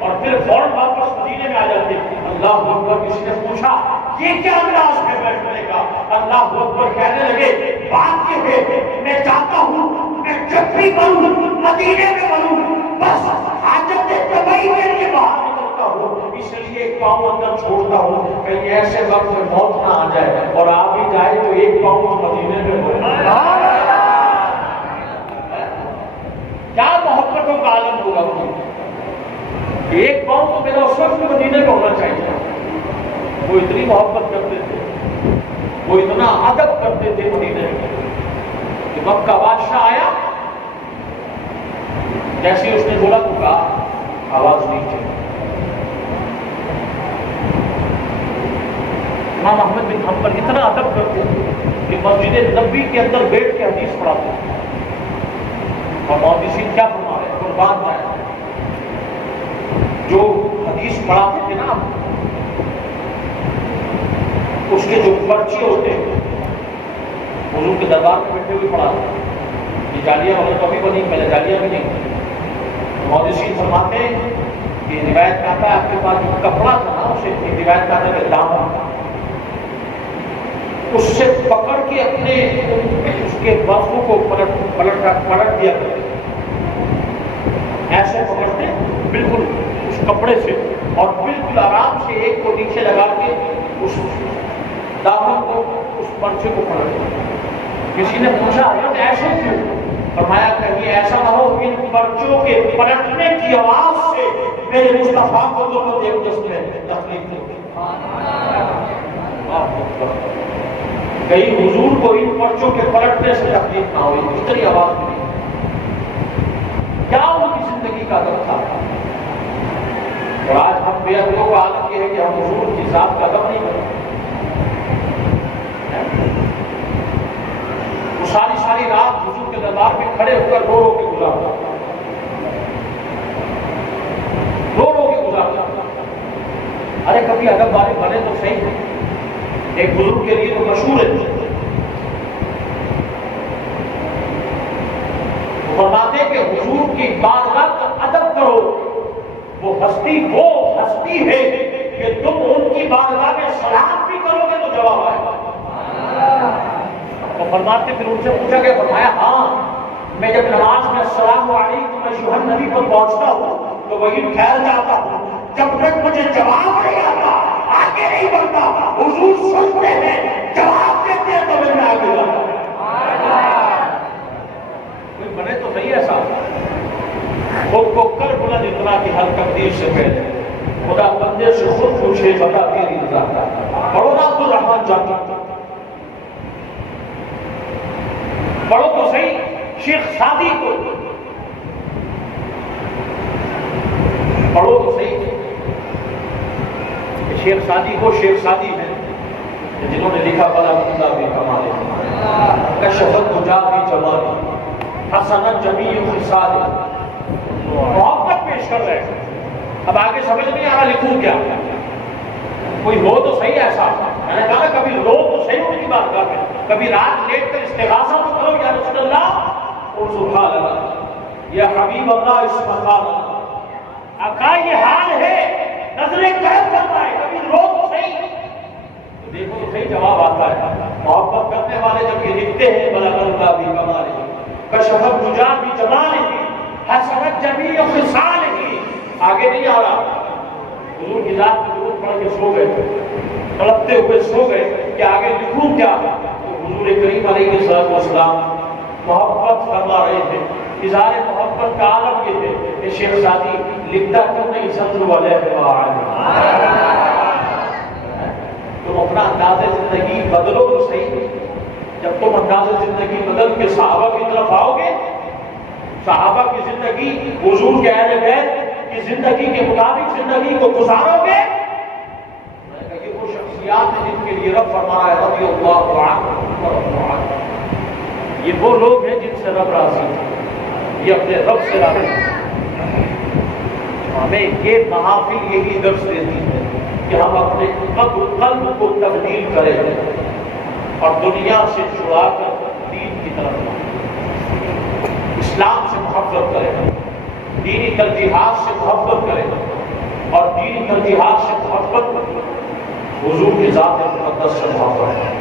اور پھر فوراً واپس مدینے میں آ جاتے۔ اللہ اکبر۔ کسی نے پوچھا یہ کیا انداز ہے بیٹھنے کا؟ اللہ اکبر کہنے لگے بات یہ ہے میں چاہتا ہوں میں جب بھی مروں مدینے میں مروں، بس حاجت طبعی کے لیے باہر نکلتا ہوں، اس لیے ایک پاؤں اندر چھوڑتا ہوں، کہیں ایسے وقت میں موت نہ آ جائے اور آ بھی جائے تو ایک پاؤں مدینے میں ہو۔ کیا محبتوں کا عالم ہوگا کہ ایک پاؤں تو میرا اس وقت مدینے میں ہونا چاہیے۔ وہ اتنی محبت کرتے تھے، وہ اتنا ادب کرتے تھے مدینے میں کہ مکہ بادشاہ آیا، جیسے اس نے بولا تو کہا آواز نہیں چلی۔ امام احمد بن حنبل اتنا ادب کرتے تھے کہ مسجد نبوی کے اندر بیٹھ کے حدیث پڑھاتے تھے، اور محدثین کیا فرما رہے ہیں، قربان جائیں، جو حدیث پڑھاتے تھے نا اس کے جو پرچے ہوتے ہیں حضور کے دربار میں بیٹھے ہوئے پڑھاتے، یہ جالیاں وغیرہ تو ابھی بنی، پہلے جالیاں بھی نہیں۔ محدثین فرماتے ہیں کہ روایت میں آتا ہے آپ کے پاس جو کپڑا تھا نا، اسے روایت میں آتا ہے کہ دامن، اس سے پکڑ کے اپنے اس کے بازو کو پلٹ دیا کرتے، ایسے پکڑتے بالکل اس کپڑے سے، اور بالکل آرام سے ایک کو نیچے لگا کے اس دامن کو، اس پرچے کو پلٹ۔ کسی نے پوچھا حضرت ایسے کیوں؟ فرمایا کہیں ایسا نہ ہو ان پرچوں کے پلٹنے کی آواز سے میرے مصطفیٰ کو تو ایک جس میں تکلیف ہوگی۔ کہیں حضور کو ان پرچوں کے پلٹنے سے تکلیف نہ ہوئی، اتنی آواز نہیں۔ کیا ان کی زندگی کا ادب تھا؟ اور آج ہم بے ادبوں کا عالم یہ ہے کہ ہم حضور کی ذات کا ادب نہیں کرتے۔ وہ ساری رات حضور کے دربار میں کھڑے ہو کر رو رو کے گزارتا، رو رو کے گزارتا۔ ارے کبھی ادب والے بنے تو صحیح۔ ایک بزرگ کے لیے تو مشہور ہے، وہ فرماتے ہیں کہ حضور کی بارگاہ کا ادب کرو، وہ ہستی ہے کہ تم ان کی بارگاہ میں سلام بھی کرو گے تو جواب آئے گا۔ وہ فرماتے پھر ان سے پوچھا گیا، فرمایا ہاں میں جب نماز میں السلام علیکم ایھا النبی پر پہنچتا ہوں تو وہی ٹھہر جاتا ہوں، جب تک مجھے جواب نہیں آتا آگے نہیں بڑھتا۔ حضور سنتے ہیں، جواب دیتے ہیں تو میں آگے جاتا ہوں۔ کوئی بنے تو صحیح ایسا، خود کو کر بلند اتنا کہ ہر تقدیر سے پہلے خدا بندے سے خود پوچھے بتا تیری رضا۔ پڑھو نا عبد الرحمن جاتا شیخ سعدی کو پڑھو تو صحیح کہ شیخ سعدی کو شیخ سعدی ہیں جنہوں نے لکھا بلا بندہ بھی کمالے کشفت مجا بھی جمالی حسنت جمیع خصال محبت پیش کر رہے ہیں. اب آگے سمجھ نہیں آ رہا لکھوں کیا. کوئی ہو تو صحیح ایسا. میں نے کہا کبھی رو تو صحیح ان کی بات کر کے کبھی رات لیٹ کر استغاثہ تو کرو یا رسول اللہ اور سبحان اللہ یا حبیب اللہ اس مقام آقا یہ حال ہے نظریں قید کرتا ہے کبھی رو تو صحیح. تو دیکھو تو صحیح جواب آتا ہے. محبت کرنے والے جب یہ لکھتے ہیں بلغ اللہ بھی کمالہ کشفت مجا بھی جمالہ حسنت جمیع خصالہ. آگے نہیں آ رہا. حضور کی ذات میں درود پڑھ کے سو گئے تڑپتے ہوئے سو گئے کہ آگے لکھوں کیا. تو حضور کریم علیہ السلام محبت فرما رہے تھے. اظہار محبت کا عالم یہ تھے کہ شیخ سعدی لکھتا کیوں نہیں صلی علیہ وآلہ. تم اپنا انداز زندگی بدلو تو صحیح. جب تم انداز زندگی بدل کے صحابہ کی طرف آؤ گے صحابہ کی زندگی حضور کے اہل بیت کی زندگی کے مطابق زندگی کو گزارو گے. یہ وہ شخصیات ہیں جن کے لیے رب فرما ہے رضی اللہ عنہ ورضوا عنہ. یہ وہ لوگ ہیں جن سے رب راضی ہے. یہ اپنے رب سے راضی ہے. ہمیں یہ محافل یہی درس دیتی ہے کہ ہم اپنے قلب کو تبدیل کریں اور دنیا سے چھڑا کر دین کی طرف اسلام سے محبت کریں دینی ترجیحات سے محبت کریں اور دینی ترجیحات سے محبت حضور کی ذات مقدس سے محبت کریں.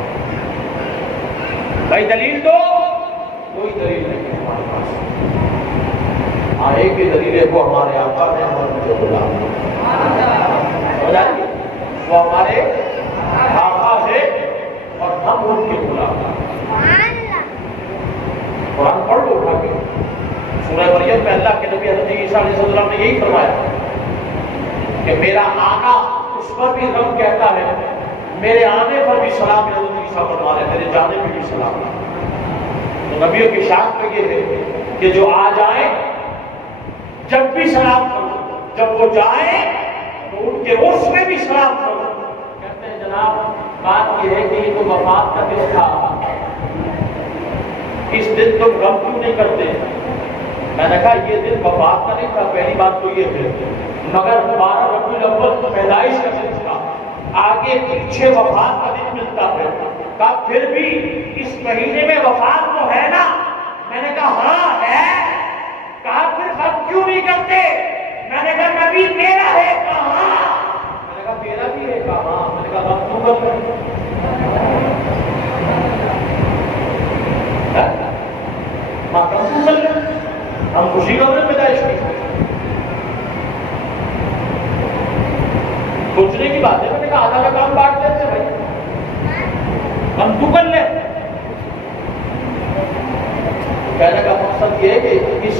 بھائی دلیل دو. کوئی دلیل نہیں ہمارے پاس. ایک ہی دلیل ہے وہ ہمارے آقا نے ہمارے غلام وہ ہمارے آقا ہے اور ہم ان کے غلام. قرآن پڑھ لو اٹھا کے. سورہ مریم میں اللہ کے نبی حضرت عیسیٰ علیہ السلام نے یہی فرمایا کہ میرا آنا اس پر بھی رب کہتا ہے میرے آنے پر بھی سلام. حضرت عیسیٰ فرما رہے میرے جانے پر بھی سلام. تو نبیوں کی شان پہ یہ ہے کہ جو آ جائیں جب بھی سلام کرو جب وہ جائیں تو ان کے عرس میں بھی سلام کرو. کہتے ہیں جناب بات یہ ہے کہ یہ تو وفات کا دن تھا اس دن تم غم کیوں نہیں کرتے. میں نے کہا یہ دن وفات کا نہیں تھا. پہلی بات تو یہ ہے مگر 12 ربیع الاول پیدائش کا دن تھا. آگے پیچھے وفات کا دن ملتا ہے. کہا پھر بھی اس مہینے میں وفات تو ہے نا. میں نے کہا ہاں ہے. کہا پھر غم کیوں نہیں کرتے. میں نے کہا نبی میرا ہے. کہا میں نے کہا میرا بھی ہے. کہا ہاں. میں نے کہا غم کیوں کرتے ہم خوشی کا دن پیدائش کی سوچنے کی بات ہے. میں نے کہا آدھا کا کام بانٹ دیتے بھائی ہم تو کر لیں. کہنے کا مقصد یہ ہے کہ اس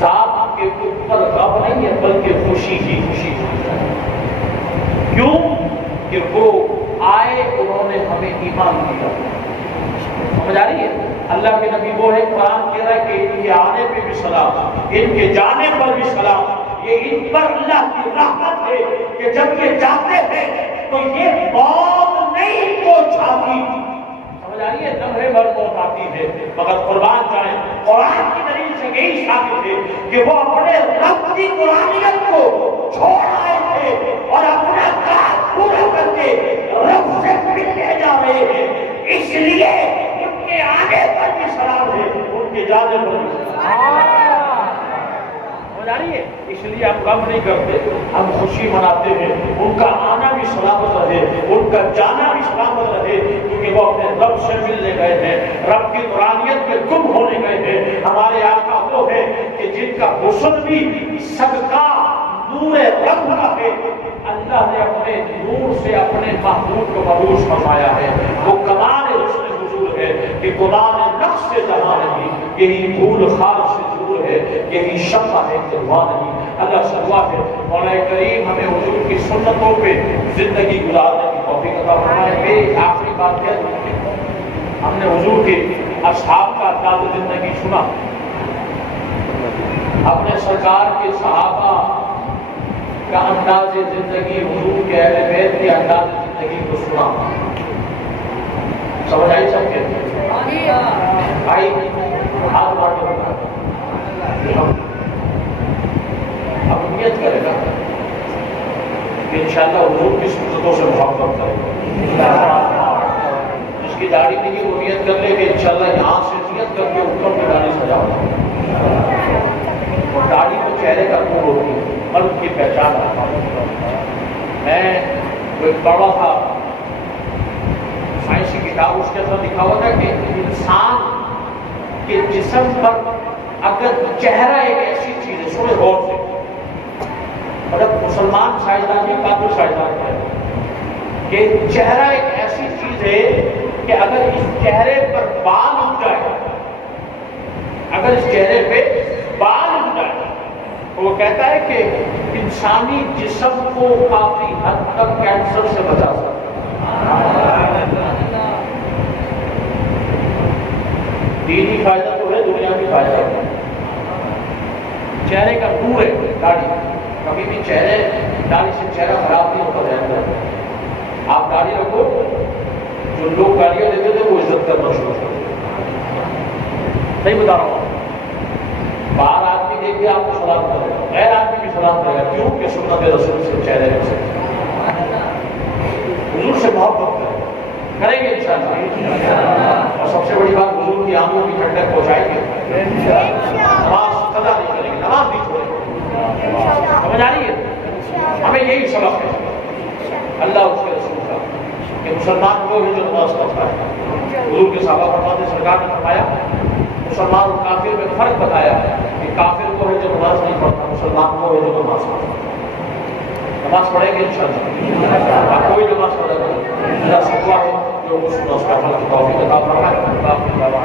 ذات کے اوپر غم نہیں ہے بلکہ خوشی ہی خوشی. کیوں کہ وہ آئے انہوں نے ہمیں ایمان دیا. سمجھ آ رہی ہے. اللہ کے نبی وہ ہے قرآن کہہ رہا ہے کہ ان کے آنے پہ بھی سلام ان کے جانے پر بھی سلام. یہ ان پر اللہ کی رحمت ہے کہ جب یہ جاتے ہیں تو یہ موت نہیں پہنچاتی. سمجھ آ رہی ہے. لمحے بھر موت آتی ہے مگر قربان جائیں قرآن کی دلیل سے یہی ثابت ہے کہ وہ اپنے رب کی قرآنیت کو چھوڑ آئے تھے اور اپنا کام پورا کر کے رب سے ملنے جا رہے ہیں. اس لیے ان کے آنے پر بھی سلام ہے ان کے جانے پر بھی سلام ہے. اس لیے ہم غم نہیں کرتے ہم خوشی مناتے ہیں. ان کا آنا بھی سلامت رہے ان کا جانا بھی سلامت رہے کیونکہ وہ اپنے رب سے ملنے گئے ہیں. رب کی قرآنیت میں گم ہونے گئے ہیں. ہمارے آقا وہ ہے کہ جن کا غسل بھی صدقہ نور رب کا ہے. اللہ نے اپنے نور سے اپنے محبوب کو مبعوث فرمایا ہے. وہ کمال حسن حضور ہے کہ قرآن نقش سے جہاں نہیں. یہی پھول خار سے دور ہے یہی شمع ہے کہ وہاں نہیں. اللہ سے دعا ہے مولا کریم ہمیں حضور کی سنتوں پہ زندگی گزارنے کی توفیق عطا فرمائے. میری آخری بات کہہ دوں ہم نے حضور کے اصحاب کا کا انداز زندگی سنا، اپنے سرکار کے صحابہ کا انداز زندگی، حضور کے اہل بیت کے انداز زندگی کو سنا، سمجھ آئی سب کے بھائی ہاتھ بانٹ بنا اب نیت کرے گا کہ انشاءاللہ حضور کی سنتوں سے محبت کرے گا. جس کی داڑھی نہیں ہے وہ نیت کر لے کہ انشاءاللہ یہاں سے نیت کر کے اوپر کی داڑھی سجاؤں گا. داڑھی تو چہرے کا نور ہوتی ہے، مرد کی پہچان ہے. میں وہ ایک پڑھا تھا سائنسی کتاب، اس کے اندر لکھا ہوا تھا کہ انسان کے جسم پر اگر چہرہ ایک ایسی چیز ہے، سنیں غور سے، مطلب مسلمان سائنسدان بھی کافر سائنسدان ہے کہ چہرہ ایک ایسی چیز ہے کہ اگر اس چہرے پر بال اٹھ جائے، اگر اس چہرے پہ بال اٹھ جائے تو وہ کہتا ہے کہ انسانی جسم کو کافی حد تک کینسر سے بچا سکتا ہے. دینی فائدہ تو ہے، دنیا بھی فائدہ ہے. چہرے کا نور ہے داڑھی، کبھی بھی داڑھی سے چہرہ خراب نہیں ہوتا رہتا. آپ داڑھی رکھو، جو لوگ گاڑیاں دیتے تھے وہ عزت کرنا شروع کر دیں. صحیح بتا رہا ہوں. باہر آدمی دیکھ کے آپ کو سلام کرے گا، غیر آدمی بھی سلام کرے گا. کیوں کہ سنت رسول سے چہرے سے حضور سے محبت کریں گے انشاءاللہ. اور سب سے بڑی بات، حضور کی آنکھوں کی ٹھنڈک پہنچائیں گے. نماز قضا نہیں کریں گے، نماز نہیں چھوڑیں گے. سمجھ آ رہی ہے؟ ہمیں یہی سبق ہے اللہ اس کے رسول کا کہ مسلمان وہ ہے جو نماز پڑھتا ہے. حضور کے صحابہ فرماتے، سرکار نے فرمایا مسلمان اور کافر میں فرق بتایا کہ کافر وہ ہے جو نماز نہیں پڑھتا، مسلمان وہ ہے جو نماز پڑھتا. نماز پڑھیں گے انشاءاللہ. کوئی